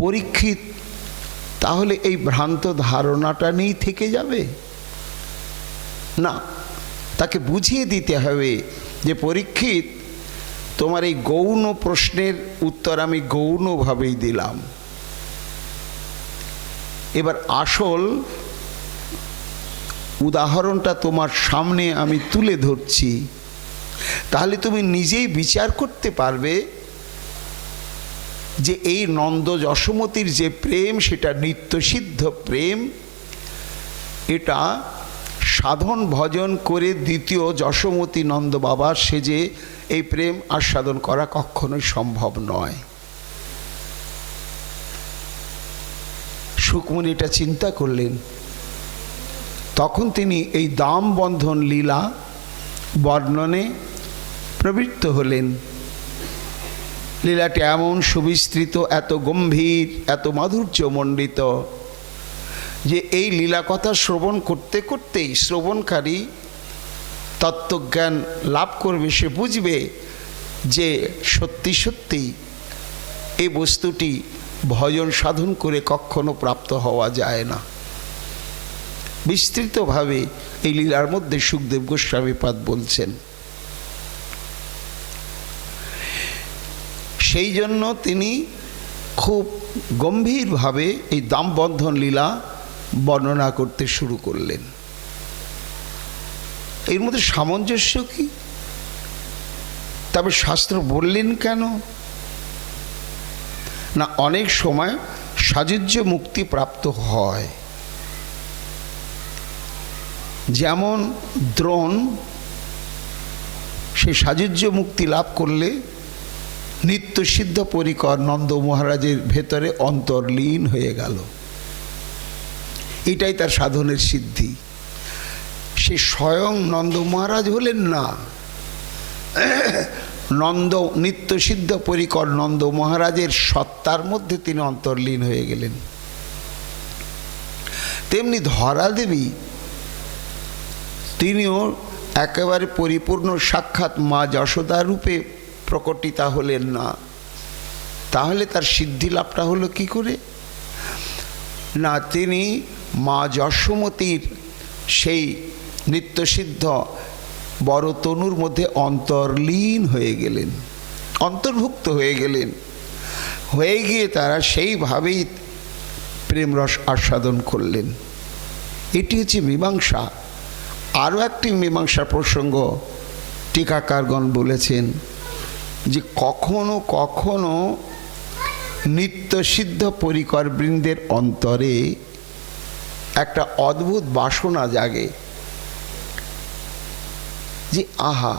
পরীক্ষিত তাহলে এই ভ্রান্ত ধারণাটা নেই থেকে যাবে না, তাকে বুঝিয়ে দিতে হবে যে পরীক্ষিত, তোমার এই গৌণ প্রশ্নের উত্তর আমি গৌণভাবেই দিলাম, এবার আসল উদাহরণটা তোমার সামনে আমি তুলে ধরছি। তাহলে তুমি নিজেই বিচার করতে পারবে যে এই নন্দ যশোমতীর যে প্রেম সেটা নিত্যসিদ্ধ প্রেম। এটা সাধন ভজন করে দ্বিতীয় যশোমতী নন্দ বাবার সেজে এই প্রেম আস্বাদন করা কখনোই সম্ভব নয়। সুকমুনি এটা চিন্তা করলেন। তখন তিনি এই দাম বন্ধন লীলা বর্ণনে প্রবৃত্ত হলেন। লীলাটি এমন সুবিস্তৃত, এত গম্ভীর, এত মাধুর্যমণ্ডিত যে এই লীলা কথা শ্রবণ করতে করতেই শ্রবণকারী তত্ত্বজ্ঞান লাভ করবে। সে বুঝবে যে সত্যি সত্যি এই বস্তুটি ভজন সাধন করে কখনো প্রাপ্ত হওয়া যায় না। বিস্তৃতভাবে এই লীলার মধ্যে সুখদেব গোস্বামীপাদ বলছেন। সেই জন্য তিনি খুব গম্ভীরভাবে এই দামবন্ধন লীলা বর্ণনা করতে শুরু করলেন। এর মধ্যে সামঞ্জস্য কি? তবে শাস্ত্র বললেন কেন না, অনেক সময় সাযুজ্য মুক্তি প্রাপ্ত হয়। যেমন দ্রোণ সে সাযুজ্য মুক্তি লাভ করলে নিত্যসিদ্ধ পরিকর নন্দ মহারাজের ভেতরে অন্তর্লীন হয়ে গেল। এটাই তার সাধনের সিদ্ধি। সে স্বয়ং নন্দ মহারাজ হলেন না, নন্দ নিত্যসিদ্ধ পরিকর নন্দ মহারাজের সত্তার মধ্যে তিনি অন্তর্লীন হয়ে গেলেন। তেমনি ধরা দেবী তিনিও একেবারে পরিপূর্ণ সাক্ষাৎ মা যশোদা রূপে প্রকটিতা হলেন না। তাহলে তার সিদ্ধি লাভটা হলো কি করে না, তিনি মা যশোমতীর সেই নিত্যসিদ্ধ বড় তনুর মধ্যে অন্তর্লীন হয়ে গেলেন, অন্তর্ভুক্ত হয়ে গেলেন। হয়ে গিয়ে তারা সেইভাবেই প্রেমরস আস্বাদন করলেন। এটি হচ্ছে মীমাংসা। আরও একটি মীমাংসা প্রসঙ্গ টিকাকারগণ বলেছেন যে কখনো কখনো নিত্যসিদ্ধ পরিকর বৃন্দের অন্তরে একটা অদ্ভুত বাসনা জাগে যে আহা,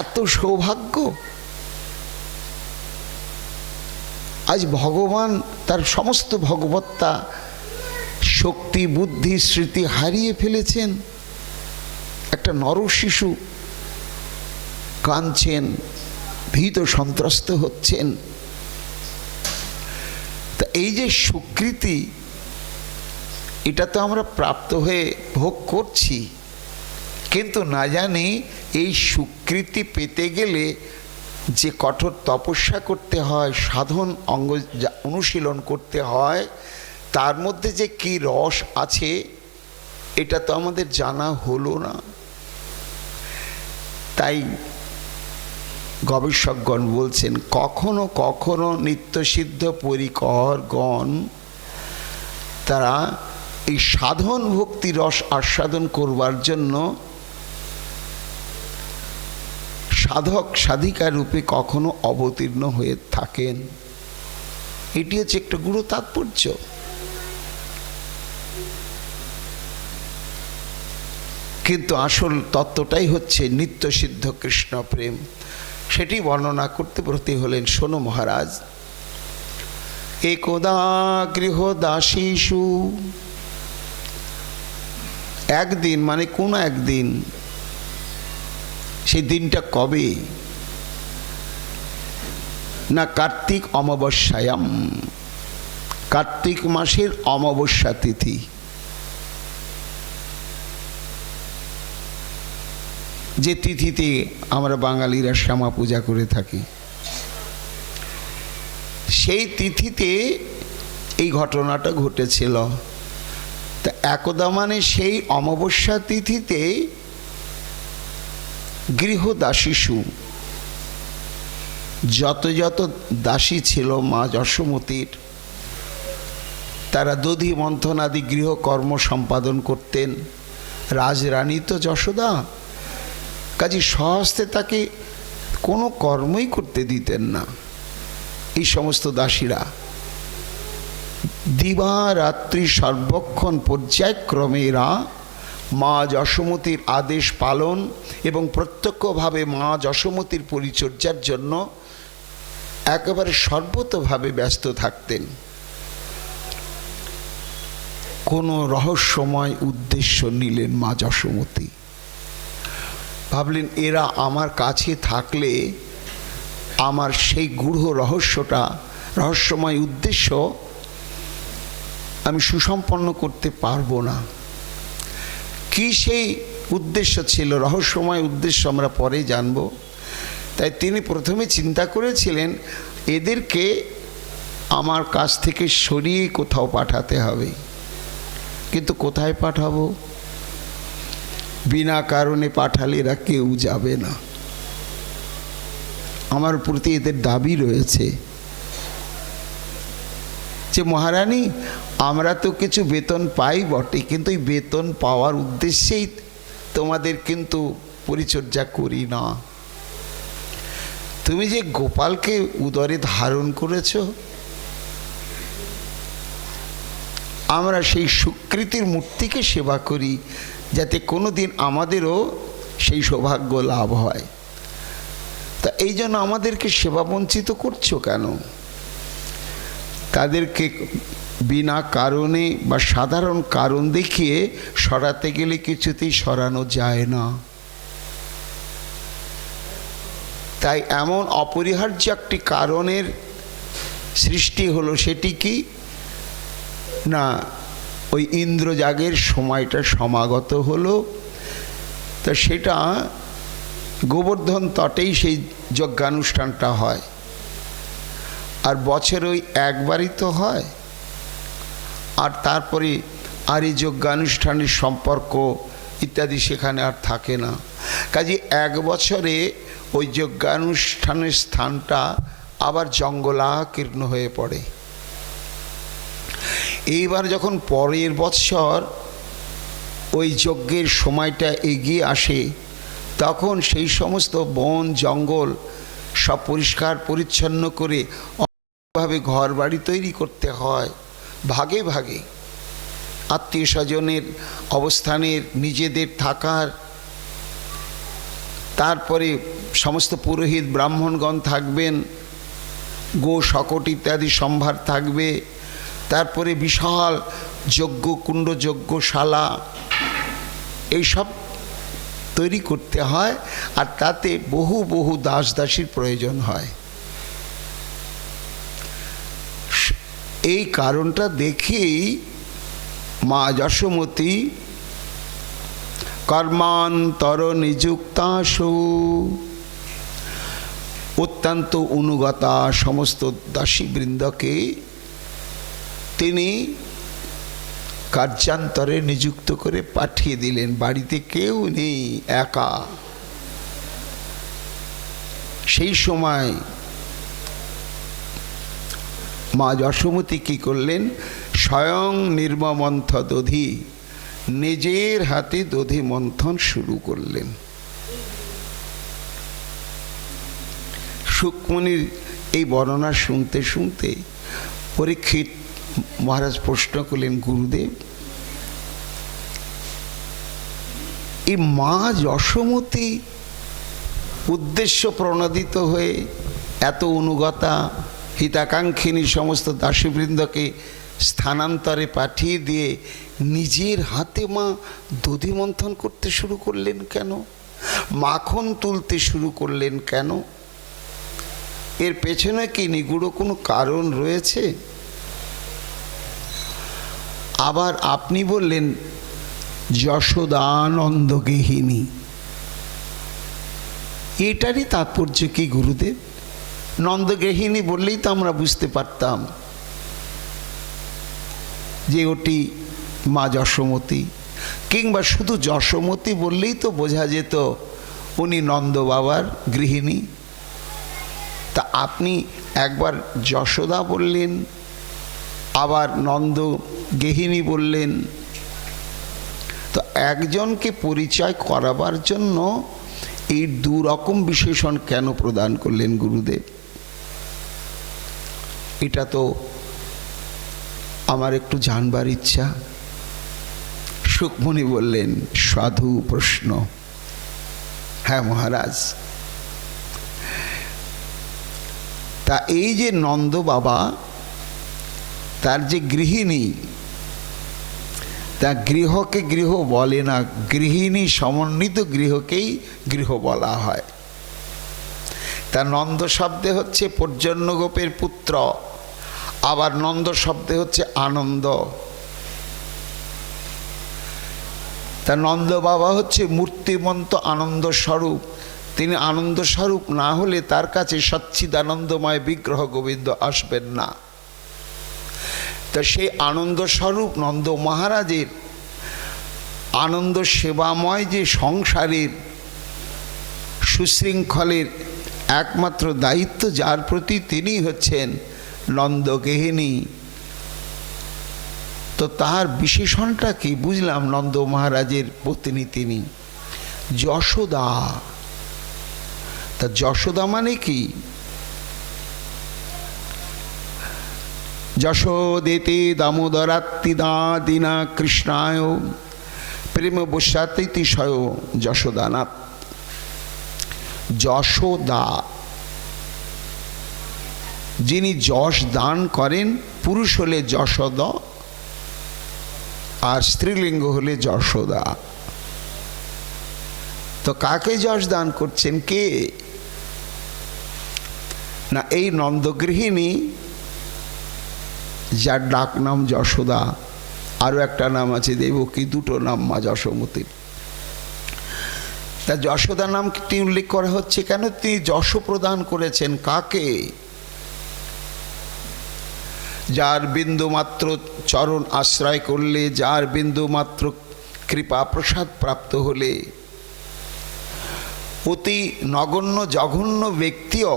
এত সৌভাগ্য, আজ ভগবান তার সমস্ত ভগবত্তা শক্তি বুদ্ধি স্মৃতি হারিয়ে ফেলেছেন। একটা নরশিশু কাঁদছেন, ভীত সন্ত্রস্ত হচ্ছেন। তা এই যে স্বীকৃতি, এটা তো আমরা প্রাপ্ত হয়ে ভোগ করছি, কিন্তু না জানি এই স্বীকৃতি পেতে গেলে যে কঠোর তপস্যা করতে হয়, সাধন অঙ্গ অনুশীলন করতে হয়, তার মধ্যে যে কি রস আছে এটা তো আমাদের জানা হলো না। তাই গবেষকগণ বলছেন কখনো কখনো নিত্যসিদ্ধ পরিকরগণ তারা এই সাধন ভক্তি রস আস্বাদন করবার জন্য সাধক সাধিকা রূপে কখনো অবতীর্ণ হয়ে থাকেন। এটি হচ্ছে একটা গুরু তাৎপর্য। কিন্তু আসল তত্ত্বটাই হচ্ছে নিত্যসিদ্ধ কৃষ্ণ প্রেম। সেটি বর্ণনা করতে ব্রতী হলেন। শোনো মহারাজ। একদা গৃহ দাসীষু, একদিন মানে কোন একদিন, সেই দিনটা কবে না, কার্তিক অমাবস্যায়াম, কার্তিক মাসের অমাবস্যা তিথি। যে তিথিতে আমরা বাঙালিরা শ্যামা পূজা করে থাকি, সেই তিথিতে এই ঘটনাটা ঘটেছিল। তা একদা মানে সেই অমাবস্যা তিথিতে গৃহদাসীষু, যত যত দাসী ছিল মা যশোমতীর, তারা দধি মন্থন আদি গৃহকর্ম সম্পাদন করতেন। রাজরানী তো যশোদা, কাজে স্বহস্তে তাকে কোনো কর্মই করতে দিতেন না। এই সমস্ত দাসীরা দিবা রাত্রি সর্বক্ষণ পর্যায়ক্রমে এরা মা যশোমতীর আদেশ পালন এবং প্রত্যক্ষভাবে মা যশোমতীর পরিচর্যার জন্য একেবারে সর্বতভাবে ব্যস্ত থাকতেন। কোনো রহস্যময় উদ্দেশ্য নিলেন মা যশোমতী। ভাবলেন এরা আমার কাছে থাকলে আমার সেই গূঢ় রহস্যটা, রহস্যময় উদ্দেশ্য আমি সুসম্পন্ন করতে পারবো না। কি সেই উদ্দেশ্য ছিল, রহস্যময় উদ্দেশ্য আমরা পরে জানব। তাই তিনি প্রথমে চিন্তা করেছিলেন এদেরকে আমার কাছ থেকে সরিয়ে কোথাও পাঠাতে হবে। কিন্তু কোথায় পাঠাবো? বিনা কারণে পাঠালে এরা কেউ যাবে না। আমার প্রতি এদের দাবি রয়েছে যে মহারানী, আমরা তো কিছু বেতন পাই বটে, কিন্তু এই বেতন পাওয়ার উদ্দেশ্যেই তোমাদের কিন্তু পরিচর্যা করি না। তুমি যে গোপালকে উদরে ধারণ করেছ, আমরা সেই সুকৃতির মূর্তিকে সেবা করি, যাতে কোনো দিন আমাদেরও সেই সৌভাগ্য লাভ হয়। তা এই জন্য আমাদেরকে সেবা বঞ্চিত করছো কেন? তাদেরকে বিনা কারণে বা সাধারণ কারণ দেখিয়ে সরাতে গেলে কিছুতেই সরানো যায় না। তাই এমন অপরিহার্য একটি কারণের সৃষ্টি হলো। সেটি কি না, ওই ইন্দ্রযাগের সময়টা সমাগত হলো। তা সেটা গোবর্ধন তটেই সেই যজ্ঞানুষ্ঠানটা হয়, আর বছরে ওই একবারই তো হয়। আর তারপরে আর এই যজ্ঞানুষ্ঠানের সম্পর্ক ইত্যাদি সেখানে আর থাকে না। কাজে এক বছরে ওই যজ্ঞানুষ্ঠানের স্থানটা আবার জঙ্গলাকীর্ণ হয়ে পড়ে। এইবার যখন পরের বৎসর ওই যজ্ঞের সময়টা এগিয়ে আসে, তখন সেই সমস্ত বন জঙ্গল সব পরিষ্কার পরিচ্ছন্ন করে ভাবে ঘর বাড়ি তৈরি করতে হয়, ভাগে ভাগে আত্মীয় স্বজনের অবস্থানের, নিজেদের থাকার। তারপরে সমস্ত পুরোহিত ব্রাহ্মণগণ থাকবেন, গো শকট ইত্যাদি সম্ভার থাকবে। তারপরে বিশাল যজ্ঞকুণ্ড, যজ্ঞশালা এইসব তৈরি করতে হয়, আর তাতে বহু বহু দাস দাসীর প্রয়োজন হয়। এই কারণটা দেখেই মা যশোমতী কর্মান্তর নিযুক্তাসু, অত্যন্ত অনুগতা সমস্ত দাসীবৃন্দকে তিনি কার্যান্তরে নিযুক্ত করে পাঠিয়ে দিলেন। বাড়িতে কেউ নেই, একা। সেই সময় মা যশোমতী কি করলেন? স্বয়ং নির্মমন্থ দধি, নিজের হাতে দধি মন্থন শুরু করলেন। শুকমুনির এই বর্ণনা শুনতে শুনতে পরীক্ষিত মহারাজ প্রশ্ন করলেন, গুরুদেব এই মা যশোমতী উদ্দেশ্য প্রণোদিত হয়ে এত অনুগতা হিতাকাঙ্ক্ষিনী সমস্ত দাসীবৃন্দকে স্থানান্তরে পাঠিয়ে দিয়ে নিজের হাতে মা দধি মন্থন করতে শুরু করলেন কেন? মাখন তুলতে শুরু করলেন কেন? এর পেছনে কি নিগূঢ় কোনো কারণ রয়েছে? আবার আপনি বললেন যশোদানন্দ গেহিনী, এটারই তাৎপর্য কি গুরুদেব? নন্দগেহিনী বললেই তো আমরা বুঝতে পারতাম যে ওটি মা যশোমতী, কিংবা শুধু যশোমতী বললেই তো বোঝা যেত উনি নন্দ বাবার গৃহিণী। তা আপনি একবার যশোদা বললেন, আবার নন্দ গেহিনী বললেন, তো একজনকে পরিচয় করাবার জন্য এই দুরকম বিশেষণ কেন প্রদান করলেন গুরুদেব? এটা তো আমার একটু জানবার ইচ্ছা। সুখমণি বললেন, সাধু প্রশ্ন। হ্যাঁ মহারাজ, তা এই যে নন্দ বাবা, তার যে গৃহিণী, তা গৃহকে গৃহ বলে না, গৃহিণী সমন্বিত গৃহকেই গৃহ বলা হয়। তা নন্দ শব্দে হচ্ছে পর্জন্যগোপের পুত্র, আবার নন্দ শব্দে হচ্ছে আনন্দ। তা নন্দ বাবা হচ্ছে মূর্তিমন্ত আনন্দ স্বরূপ। তিনি আনন্দ স্বরূপ না হলে তার কাছে সচ্চিদানন্দময় বিগ্রহ গোবিন্দ আসবেন না। তা সেই আনন্দ স্বরূপ নন্দ মহারাজের আনন্দ সেবাময় যে সংসারের সুশৃঙ্খলের একমাত্র দায়িত্ব যার প্রতি, তিনি হচ্ছেন নন্দগেহিনী। তো তার বিশেষণটা কি বুঝলাম? নন্দ মহারাজের পত্নী তিনি যশোদা। তা যশোদা মানে কি? যশোদেতে দামোদরাত্তিদাদিনা কৃষ্ণায় প্রেম বসাতিতিশয় যশোদানাথ। যশোদা, যিনি যশ দান করেন, পুরুষ হলে যশোদ আর স্ত্রীলিঙ্গ হলে যশোদা। তো কাকে যশ দান করছেন কে? না এই নন্দগৃহিণী, যার ডাক নাম যশোদা, আরও একটা নাম আছে দেবকী, দুটো নাম মা যশোমতীর। তা যশোদা নামটি উল্লেখ করা হচ্ছে কেন? তিনি যশ প্রদান করেছেন কাকে? যার বিন্দুমাত্র চরণ আশ্রয় করলে, যার বিন্দুমাত্র কৃপা প্রসাদ প্রাপ্ত হলে, অতি নগণ্য জঘন্য ব্যক্তিও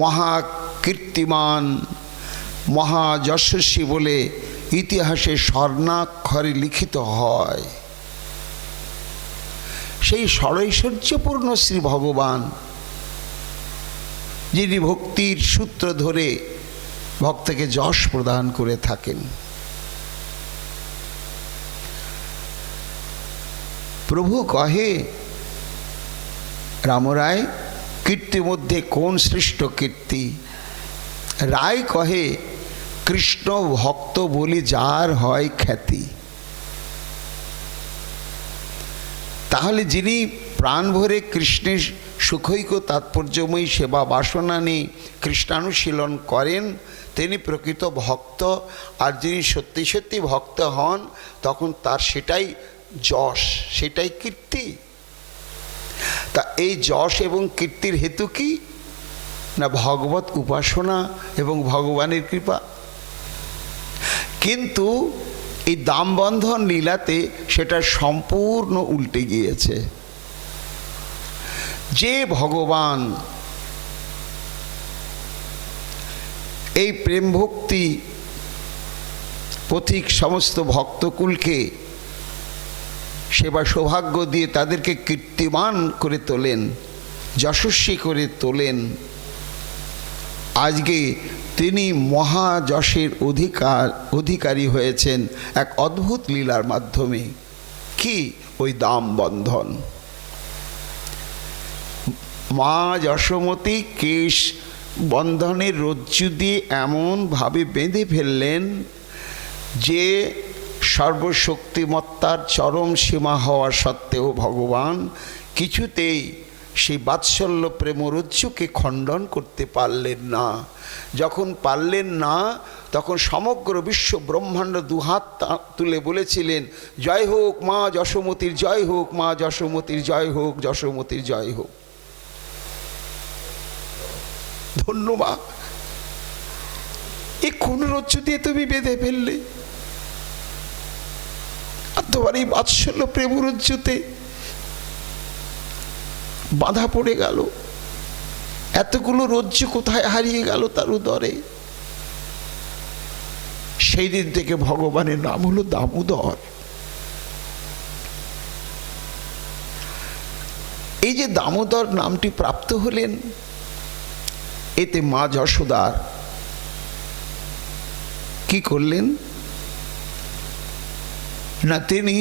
মহাকীর্তিমান মহাযশস্বী বলে ইতিহাসে স্বর্ণাক্ষরে লিখিত হয়। সেই ষড়ৈশ্বর্যপূর্ণ শ্রী ভগবান, যিনি ভক্তির সূত্র ধরে ভক্তকে যশ প্রদান করে থাকেন। প্রভু কহে, রামরায় কীর্তি মধ্যে কোন শ্রেষ্ঠ কীর্তি? রায় কহে, কৃষ্ণ ভক্ত বলি যার হয় খ্যাতি। তাহলে যিনি প্রাণ ভরে কৃষ্ণের সুখৈক তাৎপর্যময়ী সেবা বাসনা নিয়ে কৃষ্ণানুশীলন করেন, তিনি প্রকৃত ভক্ত। আর যিনি সত্যি সত্যি ভক্ত হন, তখন তার সেটাই যশ, সেটাই কীর্তি। তা এই যশ এবং কীর্তির হেতু কি? না ভগবত উপাসনা এবং ভগবানের কৃপা। কিন্তু এই দামবন্ধন লীলাতে সেটা সম্পূর্ণ উল্টে গিয়েছে। যে ভগবান এই প্রেম ভক্তি পথিক সমস্ত ভক্তকুলকে সেবা সৌভাগ্য দিয়ে তাদেরকে কীর্তিমান করে তোলেন, যশস্বী করে তোলেন, আজকে তিনি মহাযশের অধিকারী হয়েছেন এক অদ্ভুত লীলার মাধ্যমে। কি? ওই দাম বন্ধন। মা যশোমতী কেশ বন্ধনের রজ্জু দিয়ে এমনভাবে বেঁধে ফেললেন যে সর্বশক্তিমত্তার চরম সীমা হওয়া সত্ত্বেও ভগবান কিছুতেই সেই বাৎসল্য প্রেমরজ্জুকে খণ্ডন করতে পারলেন না। যখন পারলেন না, তখন সমগ্র বিশ্ব ব্রহ্মাণ্ড দুহাত তুলে বলেছিলেন, জয় হোক মা যশোমতীর, জয় হোক মা যশোমতীর, জয় হোক যশোমতীর, জয় হোক। ধন্যবাদ, এ কোন রজ্জু দিয়ে তুমি বেঁধে ফেললে? আর তোমার এই বাৎসল্য প্রেম রজ্জুতে বাধা পড়ে গেল। এতগুলো রজ্জু কোথায় হারিয়ে গেল তার উদরে? সেই দিন থেকে ভগবানের নাম হলো দামোদর। এই যে দামোদর নামটি প্রাপ্ত হলেন, এতে মা যশোদার কি করলেন না, তিনি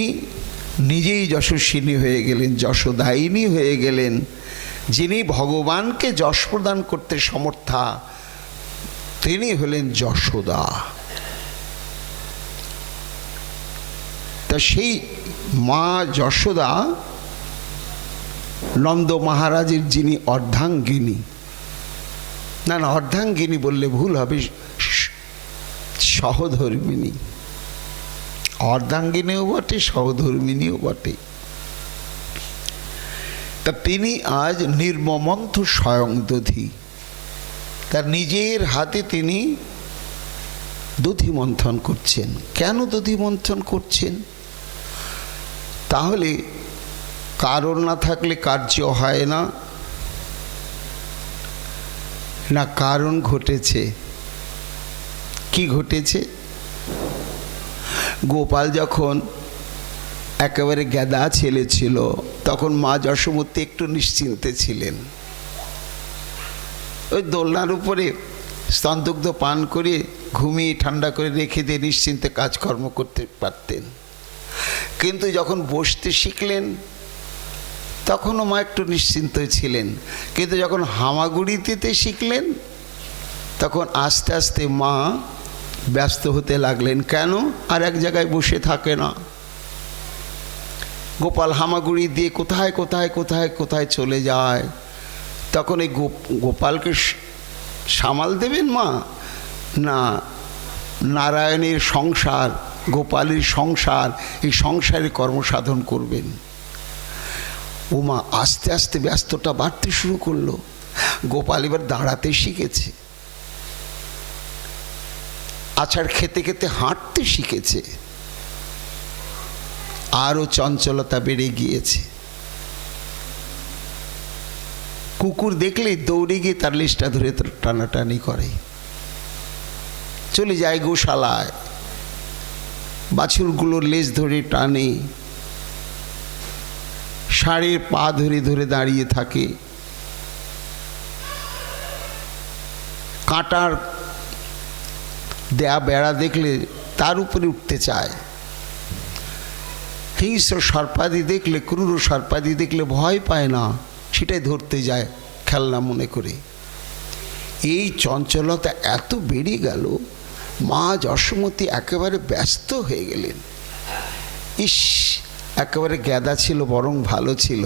নিজেই যশস্বিনী হয়ে গেলেন, যশোদায়িনী হয়ে গেলেন। যিনি ভগবানকে যশ প্রদান করতে সমর্থা, তিনি হলেন যশোদা। তা সেই মা যশোদা নন্দ মহারাজের যিনি অর্ধাঙ্গিনী, না না অর্ধাঙ্গিনী বললে ভুল হবে, সহধর্মিনী। অর্ধাঙ্গিনীও বটে, সহধর্মিনীও বটে। তা তিনি আজ নির্মমন্থ স্বয়ং দধি, তার নিজের হাতে তিনি দধি মন্থন করছেন। কেন দধি মন্থন করছেন? তাহলে কারণ না থাকলে কার্য হয় না, না কারণ ঘটেছে। কি ঘটেছে? গোপাল যখন একেবারে গেদা ছেলে ছিল, তখন মা যশোমতী একটু নিশ্চিন্তে ছিলেন। ওই দোলনার উপরে স্তনদুগ্ধ পান করে ঘুমিয়ে ঠান্ডা করে রেখে দিয়ে নিশ্চিন্তে কাজকর্ম করতে পারতেন। কিন্তু যখন বসতে শিখলেন, তখনও মা একটু নিশ্চিন্ত ছিলেন। কিন্তু যখন হামাগুড়ি দিতে শিখলেন, তখন আস্তে আস্তে মা ব্যস্ত হতে লাগলেন। কেন? আর এক জায়গায় বসে থাকে না। গোপাল হামাগুড়ি দিয়ে কোথায় কোথায় কোথায় কোথায় চলে যায়। তখন এই গোপালকে সামাল দেবেন মা, না নারায়ণের সংসার, গোপালের সংসার, এই সংসারে কর্মসাধন করবেন। ও মা আস্তে আস্তে ব্যস্ততা বাড়তে শুরু করলো। গোপাল এবার দাঁড়াতে শিখেছে, আছাড় খেতে খেতে হাঁটতে শিখেছে, আরও চঞ্চলতা বেড়ে গিয়েছে। কুকুর দেখলেই দৌড়ে গিয়ে তার লেজটা ধরে টানাটানি করে, চলে যায় গোশালায়, বাছুরগুলোর লেজ ধরে টানে, ষাঁড়ের পা ধরে ধরে দাঁড়িয়ে থাকে, কাঁটার দেয়া বেড়া দেখলে তার উপরে উঠতে চায়, হিংস্র সর্পাদি দেখলে, ক্রূর সর্পাদি দেখলে ভয় পায় না, সেটাই ধরতে যায় খেলনা মনে করে। এই চঞ্চলতা এত বেড়ে গেল, মা যশোমতী একেবারে ব্যস্ত হয়ে গেলেন। ইস, একেবারে গেদা ছিল বরং ভালো ছিল,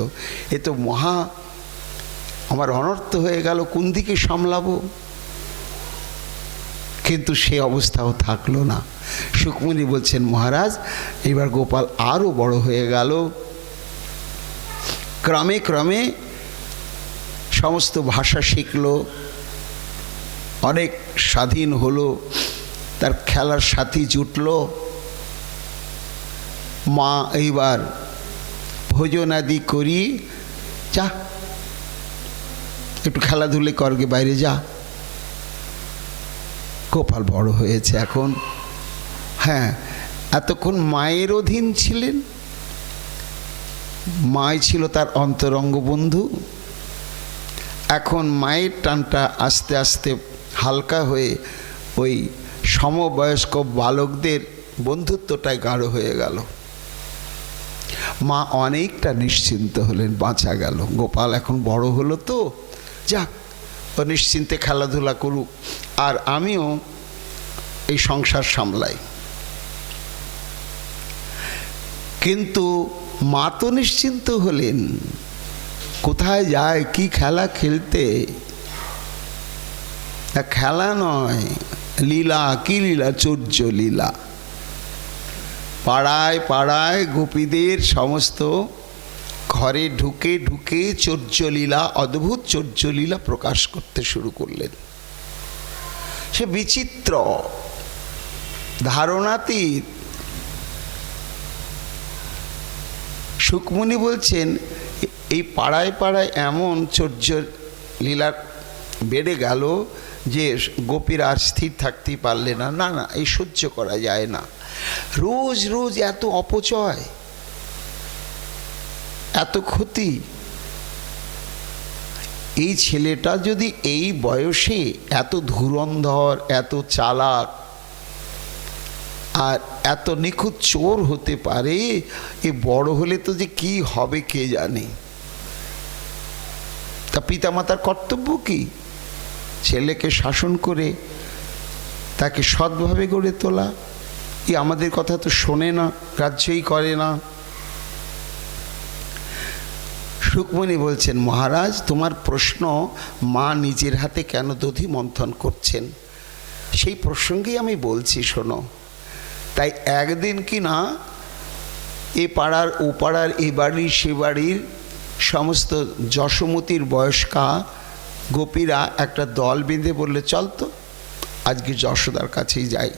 এ তো মহা আমার অনর্থ হয়ে গেল, কোন দিকে সামলাবো? কিন্তু সে অবস্থাও থাকলো না। সুকমণি বলছেন, মহারাজ এবার গোপাল আরও বড় হয়ে গেল, ক্রমে ক্রমে সমস্ত ভাষা শিখল, অনেক স্বাধীন হলো, তার খেলার সাথী জুটল। মা এইবার ভোজনাদি করি, যা একটু খেলাধুলে করগে, বাইরে যা। গোপাল বড় হয়েছে এখন। হ্যাঁ, এতক্ষণ মায়ের অধীন ছিলেন, মাই ছিল তার অন্তরঙ্গ বন্ধু। এখন মায়ের টানটা আস্তে আস্তে হালকা হয়ে ওই সমবয়স্ক বালকদের বন্ধুত্বটাই গাঢ় হয়ে গেল। মা অনেকটা নিশ্চিন্ত হলেন, বাঁচা গেল। গোপাল এখন বড় হলো তো, যাক ও নিশ্চিন্তে খেলাধুলা করুক, আর আমিও এই সংসার সামলাই। কিন্তু মা তো নিশ্চিন্ত হলেন, কোথায় যায়, কি খেলা খেলতে? খেলা নয়, লীলা। কি লীলা? চৌর্য লীলা। পাড়ায় পাড়ায় গোপীদের সমস্ত ঘরে ঢুকে ঢুকে চৌর্যলীলা, অদ্ভুত চৌর্যলীলা প্রকাশ করতে শুরু করলেন। সে বিচিত্র, ধারণাতীত। সুকমণি বলছেন, এই পাড়ায় পাড়ায় এমন চৌর্যলীলা বেড়ে গেল যে গোপীরা আর স্থির থাকতেই পারলে না। না না, এই সহ্য করা যায় না। রোজ রোজ এত অপচয়, এত ক্ষতি। এই ছেলেটা যদি এই বয়সে এত ধুরন্ধর, এত চালাক আর এত নিখুঁত চোর হতে পারে, এ বড় হলে তো যে কি হবে কে জানে। তা পিতামাতার কর্তব্য কি? ছেলেকে শাসন করে তাকে সৎভাবে গড়ে তোলা। আমাদের কথা তো শোনে না, গ্রাহ্যই করে না। সুকমণি বলছেন, মহারাজ তোমার প্রশ্ন, মা নিজের হাতে কেন দধি মন্থন করছেন, সেই প্রসঙ্গেই আমি বলছি, শোনো। তাই একদিন কি না এ পাড়ার ও পাড়ার, এ বাড়ির সে বাড়ির সমস্ত যশোমতীর বয়স্কা গোপীরা একটা দল বেঁধে বললে, চল তো আজকে যশোদার কাছেই যাই,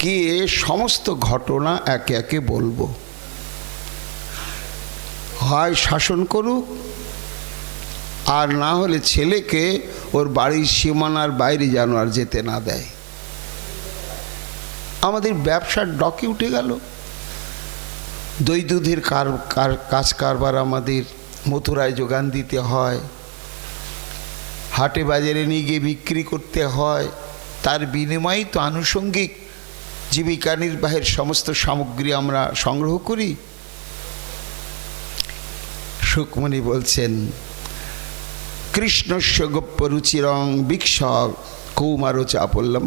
গিয়ে সমস্ত ঘটনা একে একে বলবো। হয় শাসন করুক, আর না হলে ছেলেকে ওর বাড়ির সীমানার বাইরে যেন আর যেতে না দেয়। আমাদের ব্যবসার ডকে উঠে গেল। দই দুধের কাজ কারবার আমাদের মথুরায় যোগান দিতে হয়, হাটে বাজারে নিয়ে গিয়ে বিক্রি করতে হয়, তার বিনিময়ে তো আনুষঙ্গিক জীবিকা নির্বাহের সমস্ত সামগ্রী আমরা সংগ্রহ করি। সুকমণি বলছেন, কৃষ্ণস্য গোপ্যরুচিরং বিক্ষ কৌমার চাপল্যম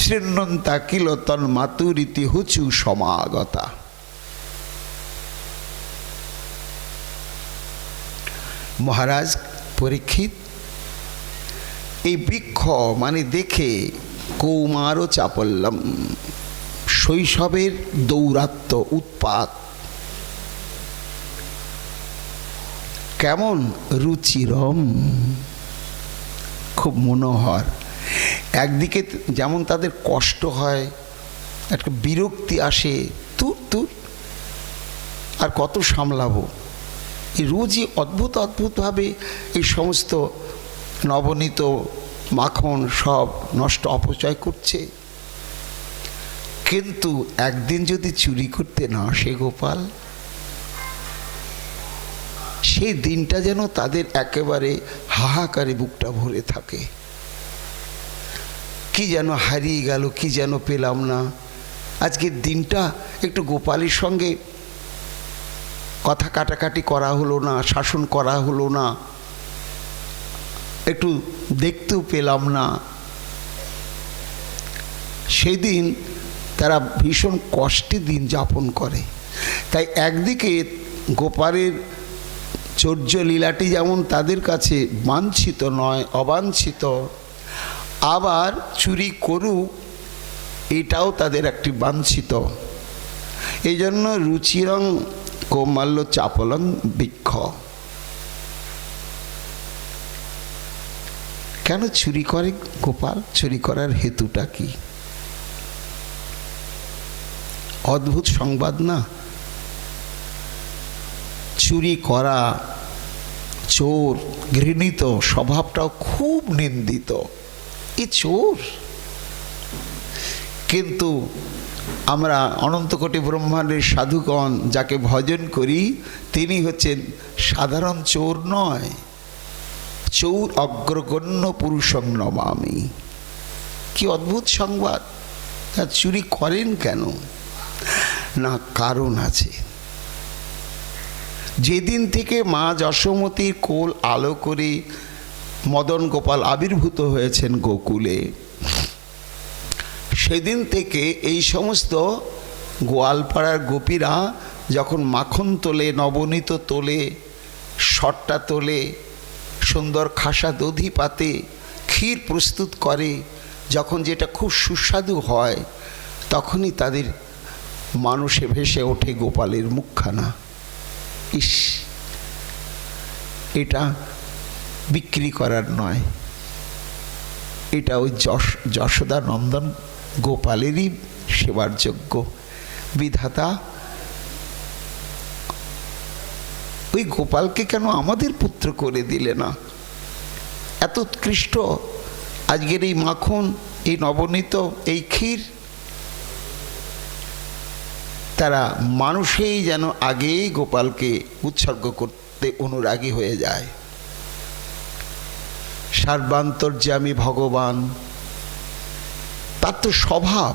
শৃণ্বন্তা কিল তন্মাতুরিতি হুচু সমাগতা। মহারাজ পরীক্ষিত, এই বৃক্ষ মানে দেখে কৌমার চাপল্যম, শৈশবের দৌরাত্ম্য, উৎপাত কেমন, রুচিরম, খুব মনোহর। একদিকে যেমন তাদের কষ্ট হয়, একটা বিরক্তি আসে, তুর তুর আর কত সামলাবো। এই রোজই অদ্ভুত অদ্ভুতভাবে এই সমস্ত নবনীত মাখন সব নষ্ট অপচয় করছে। কিন্তু একদিন যদি চুরি করতে না আসে গোপাল, সেই দিনটা যেন তাদের একেবারে হাহাকারে বুকটা ভরে থাকে। কি যেন হারিয়ে গেল, কি যেন পেলাম না। আজকের দিনটা একটু গোপালের সঙ্গে কথা কাটাকাটি করা হলো না, শাসন করা হলো না, একটু দেখতেও পেলাম না। সেদিন তারা ভীষণ কষ্টে দিন যাপন করে। তাই একদিকে গোপালের চৌর্য লীলাটি যেমন তাদের কাছে বাঞ্ছিত নয়, অবাঞ্ছিত, আবার চুরি করুক এটাও তাদের একটি বাঞ্ছিত। এই জন্য রুচিরং কৌমাল্য চাপলং বৃক্ষ। কেন চুরি করে গোপাল? চুরি করার হেতুটা কি? অদ্ভুত সংবাদ না? চুরি করা, চোর ঘৃণিত, স্বভাবটাও খুব নিন্দিত। এ চোর। কিন্তু আমরা অনন্তকোটি ব্রহ্মাণ্ডের সাধুগণ যাকে ভজন করি, তিনি হচ্ছেন সাধারণ চোর নয়, চোর অগ্রগণ্য পুরুষং নমামি। কি অদ্ভুত সংবাদ! তা চুরি করেন কেন? না কারণ আছে। যেদিন থেকে মা যশোমতীর কোল আলো করে মদন গোপাল আবির্ভূত হয়েছেন গোকুলে, সেদিন থেকে এই সমস্ত গোয়ালপাড়ার গোপীরা যখন মাখন তোলে, নবনীত তোলে, সট্টা তোলে, সুন্দর খাসা দধি পাতে, ক্ষীর প্রস্তুত করে, যখন যেটা খুব সুস্বাদু হয়, তখনই তাদের মানুষে ভেসে ওঠে গোপালের মুখখানা। ইস, এটা বিক্রি করার নয়, এটা ওই যশোদা নন্দন গোপালেরই সেবার যোগ্য। বিধাতা ওই গোপালকে কেন আমাদের পুত্র করে দিলে না? এত উৎকৃষ্ট আজকের এই মাখন, এই নবনীত, এই ক্ষীর, তারা মানুষেই যেন আগেই গোপালকে উৎসর্গ করতে অনুরাগী হয়ে যায়। সর্বান্তর্যামী ভগবান, তার তো স্বভাব।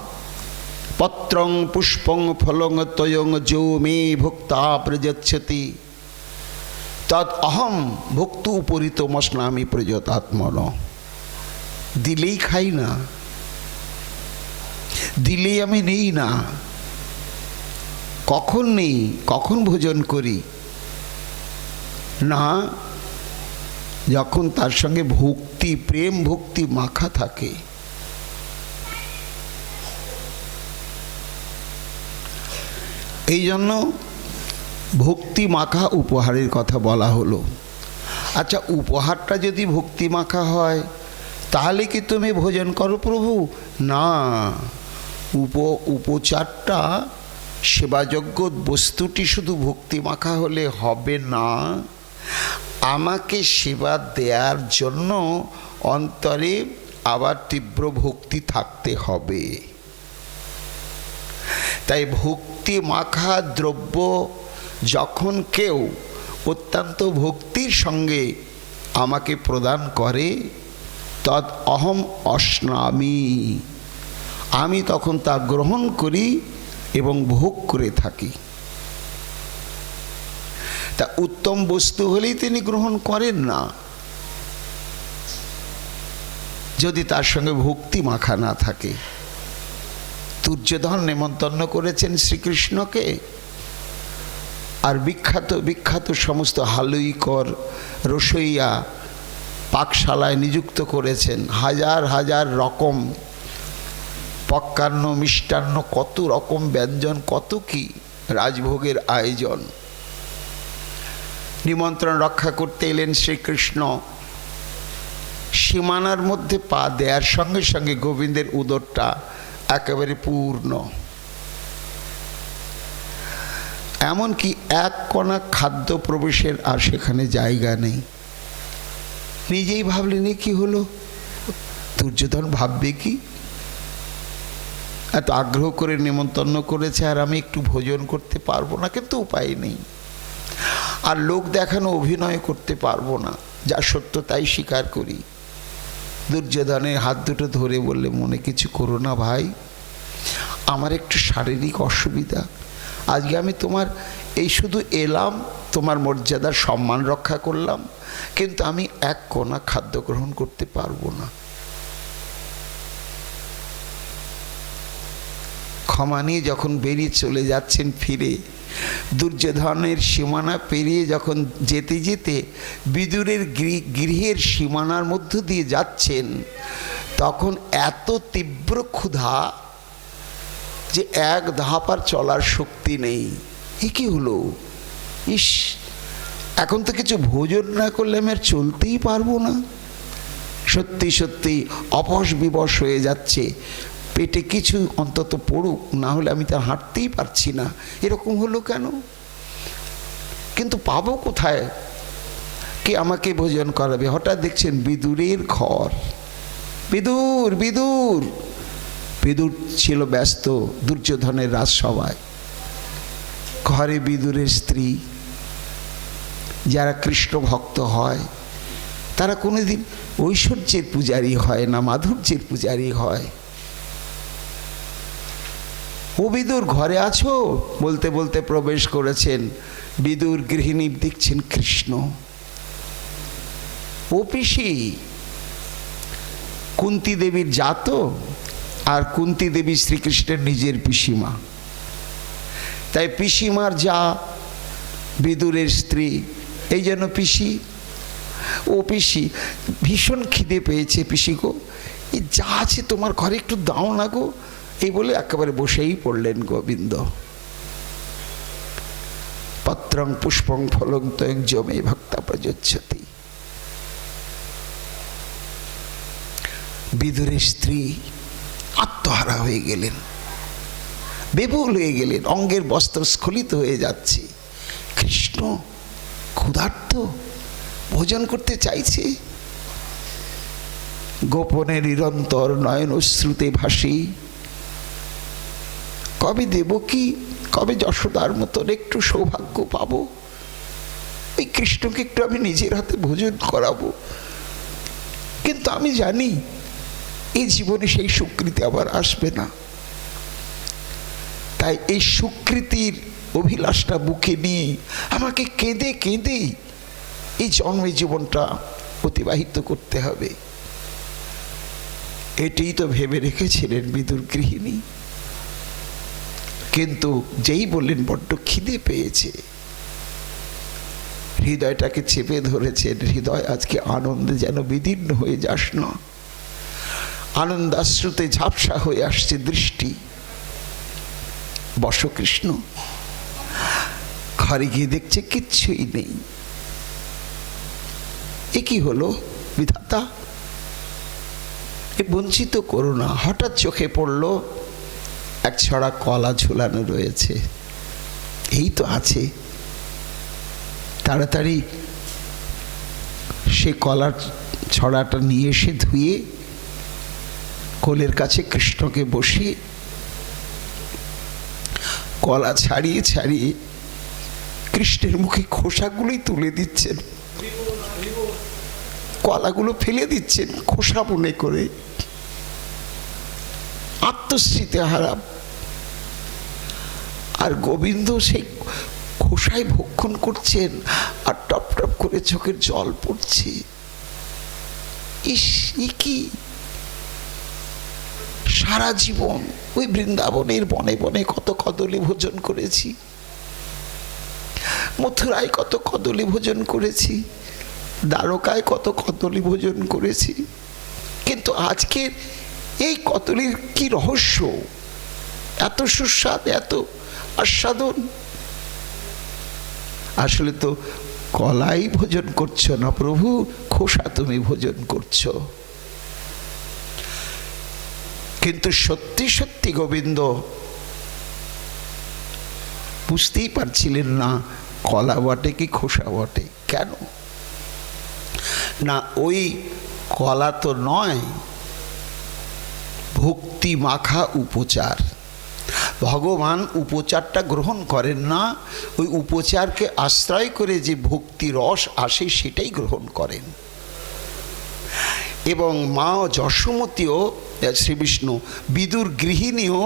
পত্রং পুষ্পং ফলং তয়ং যো মে ভুক্তা প্রযচ্ছতি তৎ অহম ভুক্তু উপরিতমস্নামি প্রযতাত্মন। দিলেই খাই না, দিলেই আমি নেই না। কখন নেই, কখন ভোজন করি না? যখন তার সঙ্গে ভক্তি, প্রেম ভক্তি মাখা থাকে। এই জন্য ভক্তি মাখা উপহারের কথা বলা হলো। আচ্ছা, উপহারটা যদি ভক্তি মাখা হয় তাহলে কি তুমি ভোজন করো প্রভু? না, উপচারটা, সেবাযোগ্য বস্তুটি শুধু ভক্তি মাখা হলে হবে না। আমাকে সেবা দেওয়ার জন্য অন্তরে আবার তীব্র ভক্তি থাকতে হবে। তাই ভক্তি মাখা দ্রব্য যখন কেউ অত্যন্ত ভক্তির সঙ্গে আমাকে প্রদান করে, তৎ অহম অশ্নামি, আমি তখন তা গ্রহণ করি এবং ভোগ করে থাকি। তা উত্তম বস্তু হলেই তিনি গ্রহণ করেন না, যদি তার সঙ্গে ভক্তি মাখা না থাকে। দুর্যোধন নেমন্তন্ন করেছেন শ্রীকৃষ্ণকে, আর বিখ্যাত বিখ্যাত সমস্ত হালুইকর রসইয়া পাকশালায় নিযুক্ত করেছেন। হাজার হাজার রকম পক্কান্ন, মিষ্টান্ন, কত রকম ব্যঞ্জন, কত কি রাজভোগের আয়োজন। নিমন্ত্রণ রক্ষা করতে এলেন শ্রীকৃষ্ণ। সীমানার মধ্যে পা দেওয়ার সঙ্গে সঙ্গে গোবিন্দের উদরটা একেবারে পূর্ণ। এমনকি এক কণা খাদ্য প্রবেশের আর সেখানে জায়গা নেই। নিজেই ভাবলেন এ কি হলো? দুর্যোধন ভাববে কি? এত আগ্রহ করে নেমন্তন্ন করেছে আর আমি একটু ভোজন করতে পারবো না, কিন্তু উপায় নেই। আর লোক দেখানো অভিনয় করতে পারবো না, যা সত্য তাই স্বীকার করি। দুর্যোধনের হাত দুটো ধরে বললে, মনে কিছু করো না ভাই, আমার একটু শারীরিক অসুবিধা, আজকে আমি তোমার এই শুধু এলাম, তোমার মর্যাদার সম্মান রক্ষা করলাম, কিন্তু আমি এক কোণা খাদ্য গ্রহণ করতে পারবো না। ক্ষমা নিয়ে যখন বেরিয়ে চলে যাচ্ছেন ফিরে, দুর্যোধনের সীমানা পেরিয়ে যখন যেতে যেতে বিদুরের গৃহের সীমানার মধ্য দিয়ে যাচ্ছেন, তখন এত তীব্র ক্ষুধা যে এক ধাপ আর চলার শক্তি নেই। এ কি হলো? ইস, এখন তো কিছু ভোজন না করলে আমি আর চলতেই পারবো না। সত্যি সত্যি অপস বিবশ হয়ে যাচ্ছে, পেটে কিছু অন্তত পড়ুক, না হলে আমি তা হাঁটতেই পারছি না। এরকম হলো কেন? কিন্তু পাবো কোথায়? কে আমাকে ভোজন করাবে? হঠাৎ দেখছেন বিদুরের ঘর। বিদুর বিদুর বিদুর ছিল ব্যস্ত দুর্যোধনের রাজসভায়। ঘরে বিদুরের স্ত্রী, যারা কৃষ্ণ ভক্ত হয়, তারা কোনোদিন ঐশ্বর্যের পূজারী হয় না, মাধুর্যের পূজারী হয়। ও বিদুর ঘরে আছো? বলতে বলতে প্রবেশ করেছেন বিদুর গৃহিণী, দেখছেন কৃষ্ণ। ও পিসি, কুন্তী দেবীর জাত, আর কুন্তী দেবী শ্রীকৃষ্ণের নিজের পিসিমা। তাই পিসিমার যা বিদুরের স্ত্রী, এই জন্য পিসি। ও পিসি, ভীষণ খিদে পেয়েছে পিসি গো, এই যা আছে তোমার ঘরে একটু দাও না গো। এই বলে একেবারে বসেই পড়লেন গোবিন্দ। পত্রং পুষ্পং ফলং তয়ং জমে ভক্তা প্রযোজ্যতি। বিদুরের স্ত্রী আত্মহারা হয়ে গেলেন, বেবুল হয়ে গেলেন, অঙ্গের বস্ত্র স্খলিত হয়ে যাচ্ছে। কৃষ্ণ ক্ষুধার্ত, ভোজন করতে চাইছে। গোপনে নিরন্তর নয়ন অশ্রুতে ভাসি, কবে দেবকী, কবে যশোদার মতন একটু সৌভাগ্য পাবো, এই কৃষ্ণকে একটু আমি নিজের হাতে ভোজন করাবো। কিন্তু আমি জানি এই জীবনে সেই সুকৃতি আবার আসবে না। তাই এই সুকৃতির অভিলাষটা বুকে নিয়ে আমাকে কেঁদে কেঁদে এই জন্মে জীবনটা অতিবাহিত করতে হবে। এটাই তো ভেবে রেখেছিলেন বিদুর গৃহিণী। কিন্তু যেই বললেন বড্ড খিদে পেয়েছে, হৃদয়টাকে চেপে ধরেছেন। হৃদয় আজকে আনন্দে যেন বিদীর্ণ হয়ে যাস না। আনন্দাশ্রুতে ঝাপসা হয়ে আসছে দৃষ্টি। বস কৃষ্ণ। ঘরে গিয়ে দেখছে কিচ্ছুই নেই। এ কি হলো বিধাতা, এ বঞ্চিত করো না। হঠাৎ চোখে পড়ল এক ছড়া কলা ঝুলানো রয়েছে। এই তো আছে। তাড়াতাড়ি সে কলার ছড়াটা নিয়ে এসে ধুয়ে কোলের কাছে কৃষ্ণকে বসিয়ে কলা ছাড়িয়ে ছাড়িয়ে কৃষ্ণের মুখে খোসাগুলোই তুলে দিচ্ছেন, কলাগুলো ফেলে দিচ্ছেন খোসা মনে করে। আত্মস্মৃতি হারাম। আর গোবিন্দ সেই খোসায় ভক্ষণ করছেন, আর টপ টপ করে চোখের জল পড়ছে। ইস, কি সারা জীবন ওই বৃন্দাবনের বনে বনে কত কদলী ভোজন করেছি, মথুরায় কত কদলী ভোজন করেছি, দ্বারকায় কত কদলী ভোজন করেছি, কিন্তু আজকের এই কদলীর কি রহস্য? এত সুস্বাদ, এত আস্বাদন। আসলে তো কলাই ভোজন করছো না প্রভু, খোসা তুমি ভোজন করছো। কিন্তু সত্যি সত্যি গোবিন্দ বুঝতেই পারছিলেন না কলা বটে কি খোসা বটে। কেন না, ওই কলা তো নয়, ভক্তি মাখা উপচার। ভগবান উপচারটা গ্রহণ করেন না, ওই উপচারকে আশ্রয় করে যে ভক্তি রস আসে সেটাই গ্রহণ করেন। এবং মা যশোমতীও, শ্রী বিষ্ণু বিদুর গৃহিণীও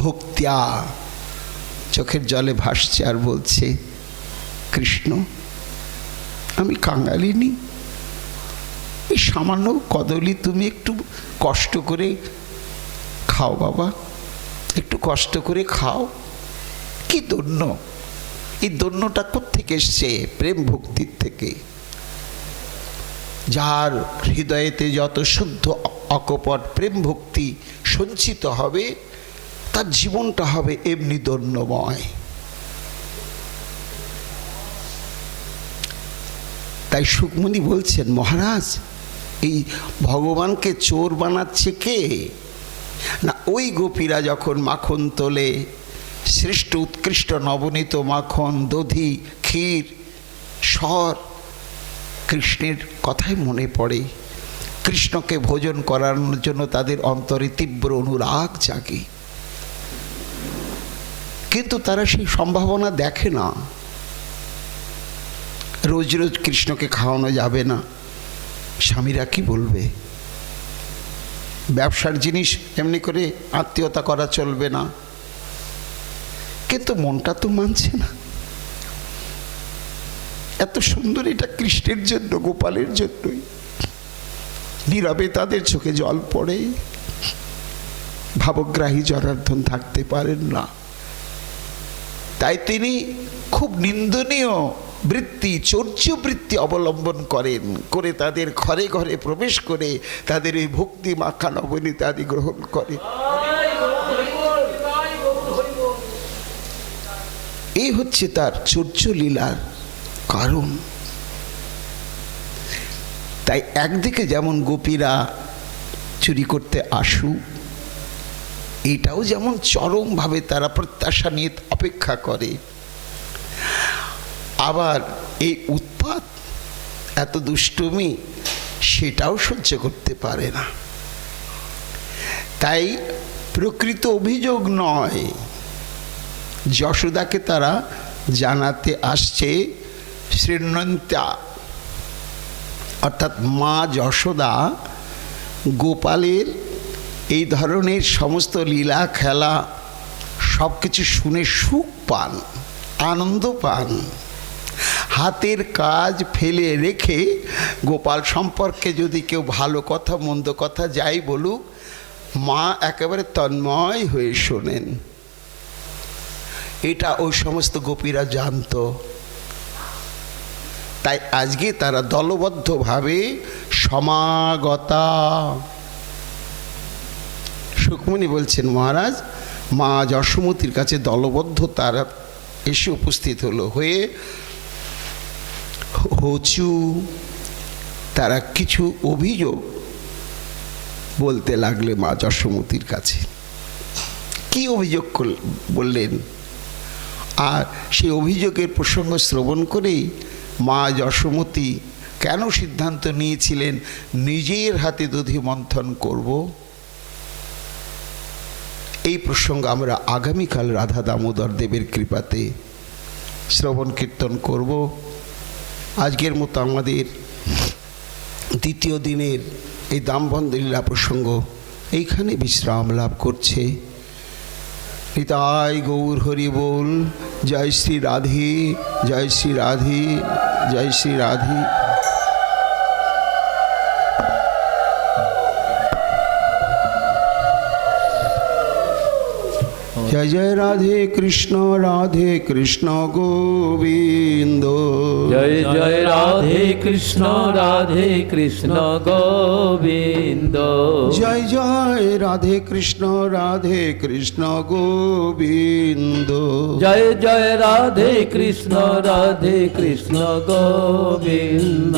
ভক্তিয়া চোখের জলে ভাসছে আর বলছে, কৃষ্ণ আমি কাঙালিনী, এই সামান্য কদলী তুমি একটু কষ্ট করে খাও বাবা, একটু কষ্ট করে খাও। কি দন্য! এই দন্যটা কোত্থেকে এসছে? প্রেম ভক্তির থেকে। যার হৃদয়েতে যত শুদ্ধ অকপট প্রেম ভক্তি সঞ্চিত হবে, তার জীবনটা হবে এমনি দন্যময়। তাই সুকমণি বলছেন, মহারাজ এই ভগবানকে চোর বানাচ্ছে কে? না, ওই গোপীরা যখন মাখন তোলে, শ্রেষ্ঠ উৎকৃষ্ট নবনীত মাখন, দধি, ক্ষীর, স্বর, কৃষ্ণের কথাই মনে পড়ে। কৃষ্ণকে ভোজন করানোর জন্য তাদের অন্তরে তীব্র অনুরাগ জাগে, কিন্তু তারা সেই সম্ভাবনা দেখে না। রোজ রোজ কৃষ্ণকে খাওয়ানো যাবে না, স্বামীরা কি বলবে? ব্যবসার জিনিস এমনি করে আত্মীয়তা করা চলবে না, কিন্তু মনটা তো মানছে না। এত সুন্দর এটা কৃষ্ণের জন্য, গোপালের জন্যই। নীরবে তাদের চোখে জল পড়ে, ভাবগ্রাহী জনার্দন থাকতে পারেন না। তাই তিনি খুব নিন্দনীয় বৃত্তি, চর্য বৃত্তি অবলম্বন করেন, করে তাদের ঘরে ঘরে প্রবেশ করে তাদের এই ভক্তি মাখা নবনীত আদি গ্রহণ করে। এই হচ্ছে তার চর্য লীলার কারণ। তাই একদিকে যেমন গোপীরা চুরি করতে আসুক, এটাও যেমন চরমভাবে তারা প্রত্যাশা নিয়ে অপেক্ষা করে, আবার এই উৎপাত, এত দুষ্টুমি, সেটাও সহ্য করতে পারে না। তাই প্রকৃত অভিযোগ নয়, যশোদাকে তারা জানাতে আসছে শ্রীনন্তা, অর্থাৎ মা যশোদা গোপালের এই ধরনের সমস্ত লীলা খেলা সব কিছু শুনে সুখ পান, আনন্দ পান। হাতের কাজ ফেলে রেখে গোপাল সম্পর্কে যদি কেউ ভালো কথা মন্দ কথা যাই বলুক, মা একেবারে তন্ময় হয়ে শোনেন। এটা ওই সমস্ত গোপীরা জানতো। তাই আজকে তারা দলবদ্ধভাবে সমাগতা। সুকমণি বলছেন, মহারাজ মা যশোমতীর কাছে দলবদ্ধ তারা এসে উপস্থিত হলো, হয়ে হচু তারা কিছু অভিযোগ বলতে লাগলে মা যশোমতীর কাছে। কি অভিযোগ বললেন? আর সেই অভিযোগের প্রসঙ্গ শ্রবণ করেই মা যশোমতী কেন সিদ্ধান্ত নিয়েছিলেন নিজের হাতে দধি মন্থন করব, এই প্রসঙ্গ আমরা আগামীকাল রাধা দামোদর দেবের কৃপাতে শ্রবণ কীর্তন করব। আজকের মতো আমাদের দ্বিতীয় দিনের এই দামবন্ধ লীলা প্রসঙ্গ এইখানে বিশ্রাম লাভ করছে। নিতাই গৌর হরি বল। জয় শ্রী রাধে, জয় শ্রী রাধে, জয় শ্রী রাধে। জয় জয় রাধে কৃষ্ণ গোবিন্দ। জয় জয় রাধে কৃষ্ণ গোবিন্দ। জয় জয় রাধে কৃষ্ণ গোবিন্দ। জয় জয় রাধে কৃষ্ণ গোবিন্দ।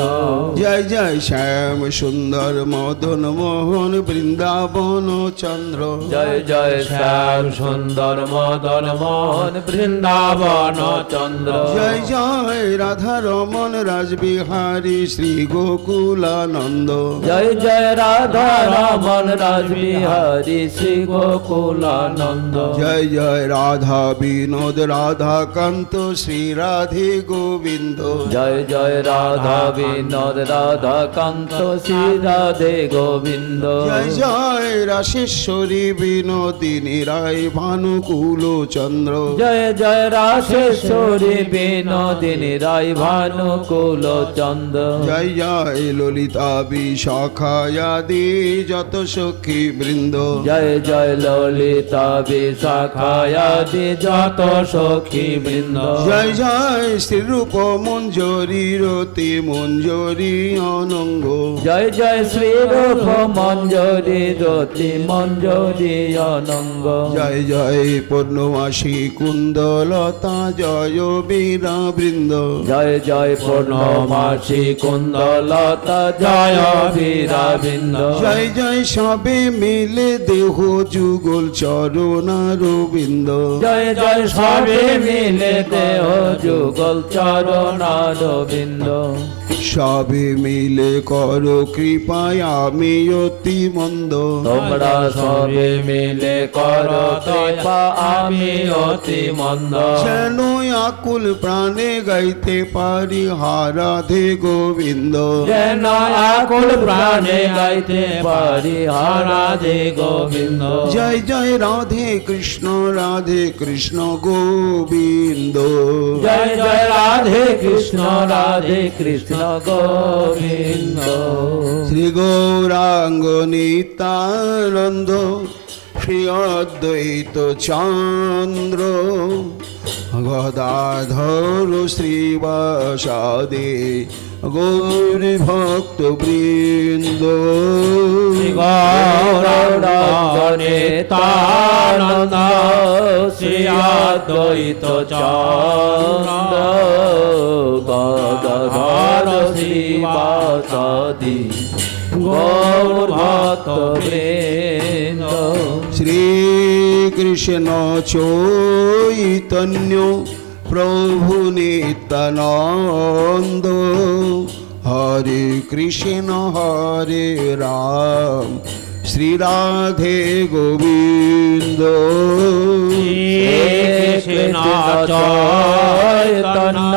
জয় জয় শ্যাম সুন্দর মদন মোহন বৃন্দাবন চন্দ্র। জয় জয় শ্যাম সুন্দর মদন মোহন বৃন্দাবন চন্দ্র। জয় জয় রাধা রমন রাসবিহারী শ্রী গোকুলানন্দ। জয় জয় রাধা রমন রাসবিহারী শ্রী গোকুলানন্দ। জয় জয় রাধা বিনোদ রাধাকান্ত শ্রী রাধে গোবিন্দ। জয় জয় রাধা বিনোদ রাধাকান্ত শ্রী রাধে গোবিন্দ। জয় জয় রাশেশ্বরী বিনোদিনী রায় ভানুকুল চন্দ্র। জয় জয় রাশেশ্বরী বিনোদিনী রায় ভানুকুল চন্দ্র। জয় জয় ললিতা বিশাখায়াদি যত সখী বৃন্দ। জয় জয় ললিতা বিশাখায়াদি যত সখী বৃন্দ। জয় জয় শ্রীরূপ মঞ্জরী রতি মঞ্জরী অনঙ্গ। জয় জয় শ্রীরূপ মঞ্জরী রতি মঞ্জরী অনঙ্গ। জয় জয় পূর্ণমাসী কুন্দলতা জয় বীরা বৃন্দ। জয় জয় পূর্ণমাসী কুন্দলতা জয় বীরা বৃন্দ। জয় জয় সবে মিলে দেহ যুগল চরণার বিন্দ। জয় জয় সবে মিলে দেহ যুগল চরণার বিন্দ। সবে মিলে কর কৃপায় আমি অতি মন্দ। তোমরা সবে মিলে করো কৃপা আমি অতি মন্দ। যেন আকুল প্রাণে গাইতে পারি হারাধে গোবিন্দ যেন আকুল প্রাণে গাইতে পারি রাধে গোবিন্দ। জয় জয় রাধে কৃষ্ণ গোবিন্দ জয় জয় রাধে কৃষ্ণ গোবিন্দ। শ্রী গৌরাঙ্গ নিত্যানন্দ শ্রী অদ্বৈত চন্দ্র গদাধর শ্রীবাসাদে গৌর ভক্ত বৃন্দ নিত্যানন্দ শ্রী অদ্বৈত চন্দ্র গদাধর শ্রীবাসাদি গৌর ভক্ত বৃন্দ। শ্রীকৃষ্ণ চৈতন্য প্রভু নিত্যানন্দ হরে কৃষ্ণ হরে রাম শ্রী রাধে গোবিন্দ কৃষ্ণ চৈতন্য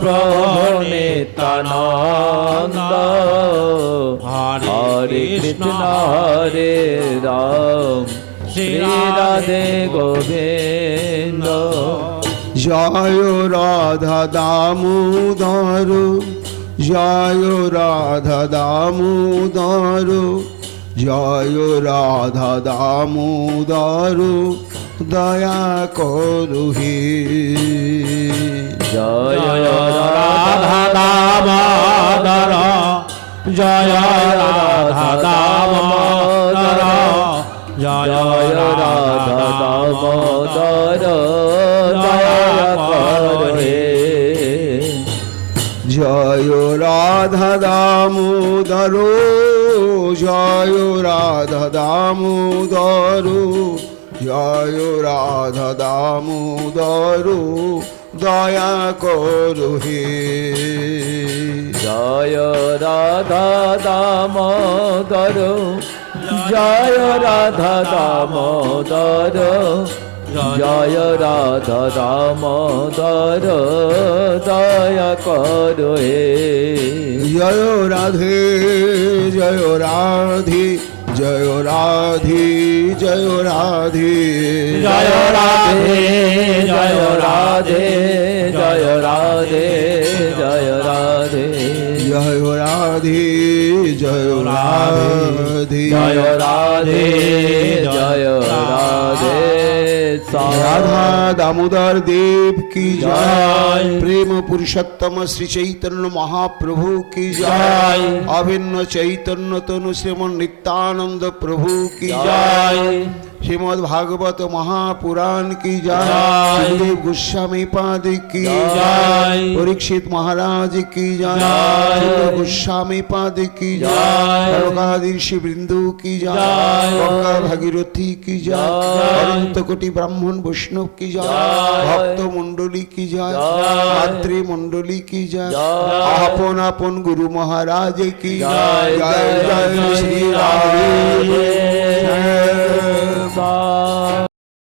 প্রভু নিত্যানন্দ হরে কৃষ্ণ হরে রাম শ্রী রাধে গোবিন্দ। জয় রাধা দামোদর জয় রাধা দামোদর জয় রাধা দামোদর দয়া করু হে জয় রাধা দামোদর জয় রাধা দামোদর জয় রাধা দামোদর দয়া করে। জয় রাধা দামোদর জয় রাধা দামোদর জয় রাধা দামোদর দয়া করু হে জয় রাধা দামোদর জয় রাধা দামোদর জয় রাধা দামোদর দয়া করো হে। জয় রাধে জয় রাধে জয় রাধে জয় রাধে জয় রাধে জয় রাধে জয় রাধে জয় রাধে জয় রাধে জয় রাধে জয় রাধে জয় রাধে। রাধা দামোদর দেব की जय। जय प्रेम पुरुषोत्तम श्री चैतन्य महाप्रभु की जय अभिन्न चैतन्य तनु श्रीमन नित्यानंद प्रभु की जय श्रीमद् भागवत महापुराण की जय सुखदेव गोस्वामी पाद की जय परीक्षित महाराज की जय गोस्वामी पाद की जय लोकाधीश बिंदु की जय गंगा भागीरथी की जय अनंत कोटि ब्राह्मण वैष्णव की जय भक्त मंडली की जय मातृ मंडली की जय आपन आपन गुरु महाराज की जय जय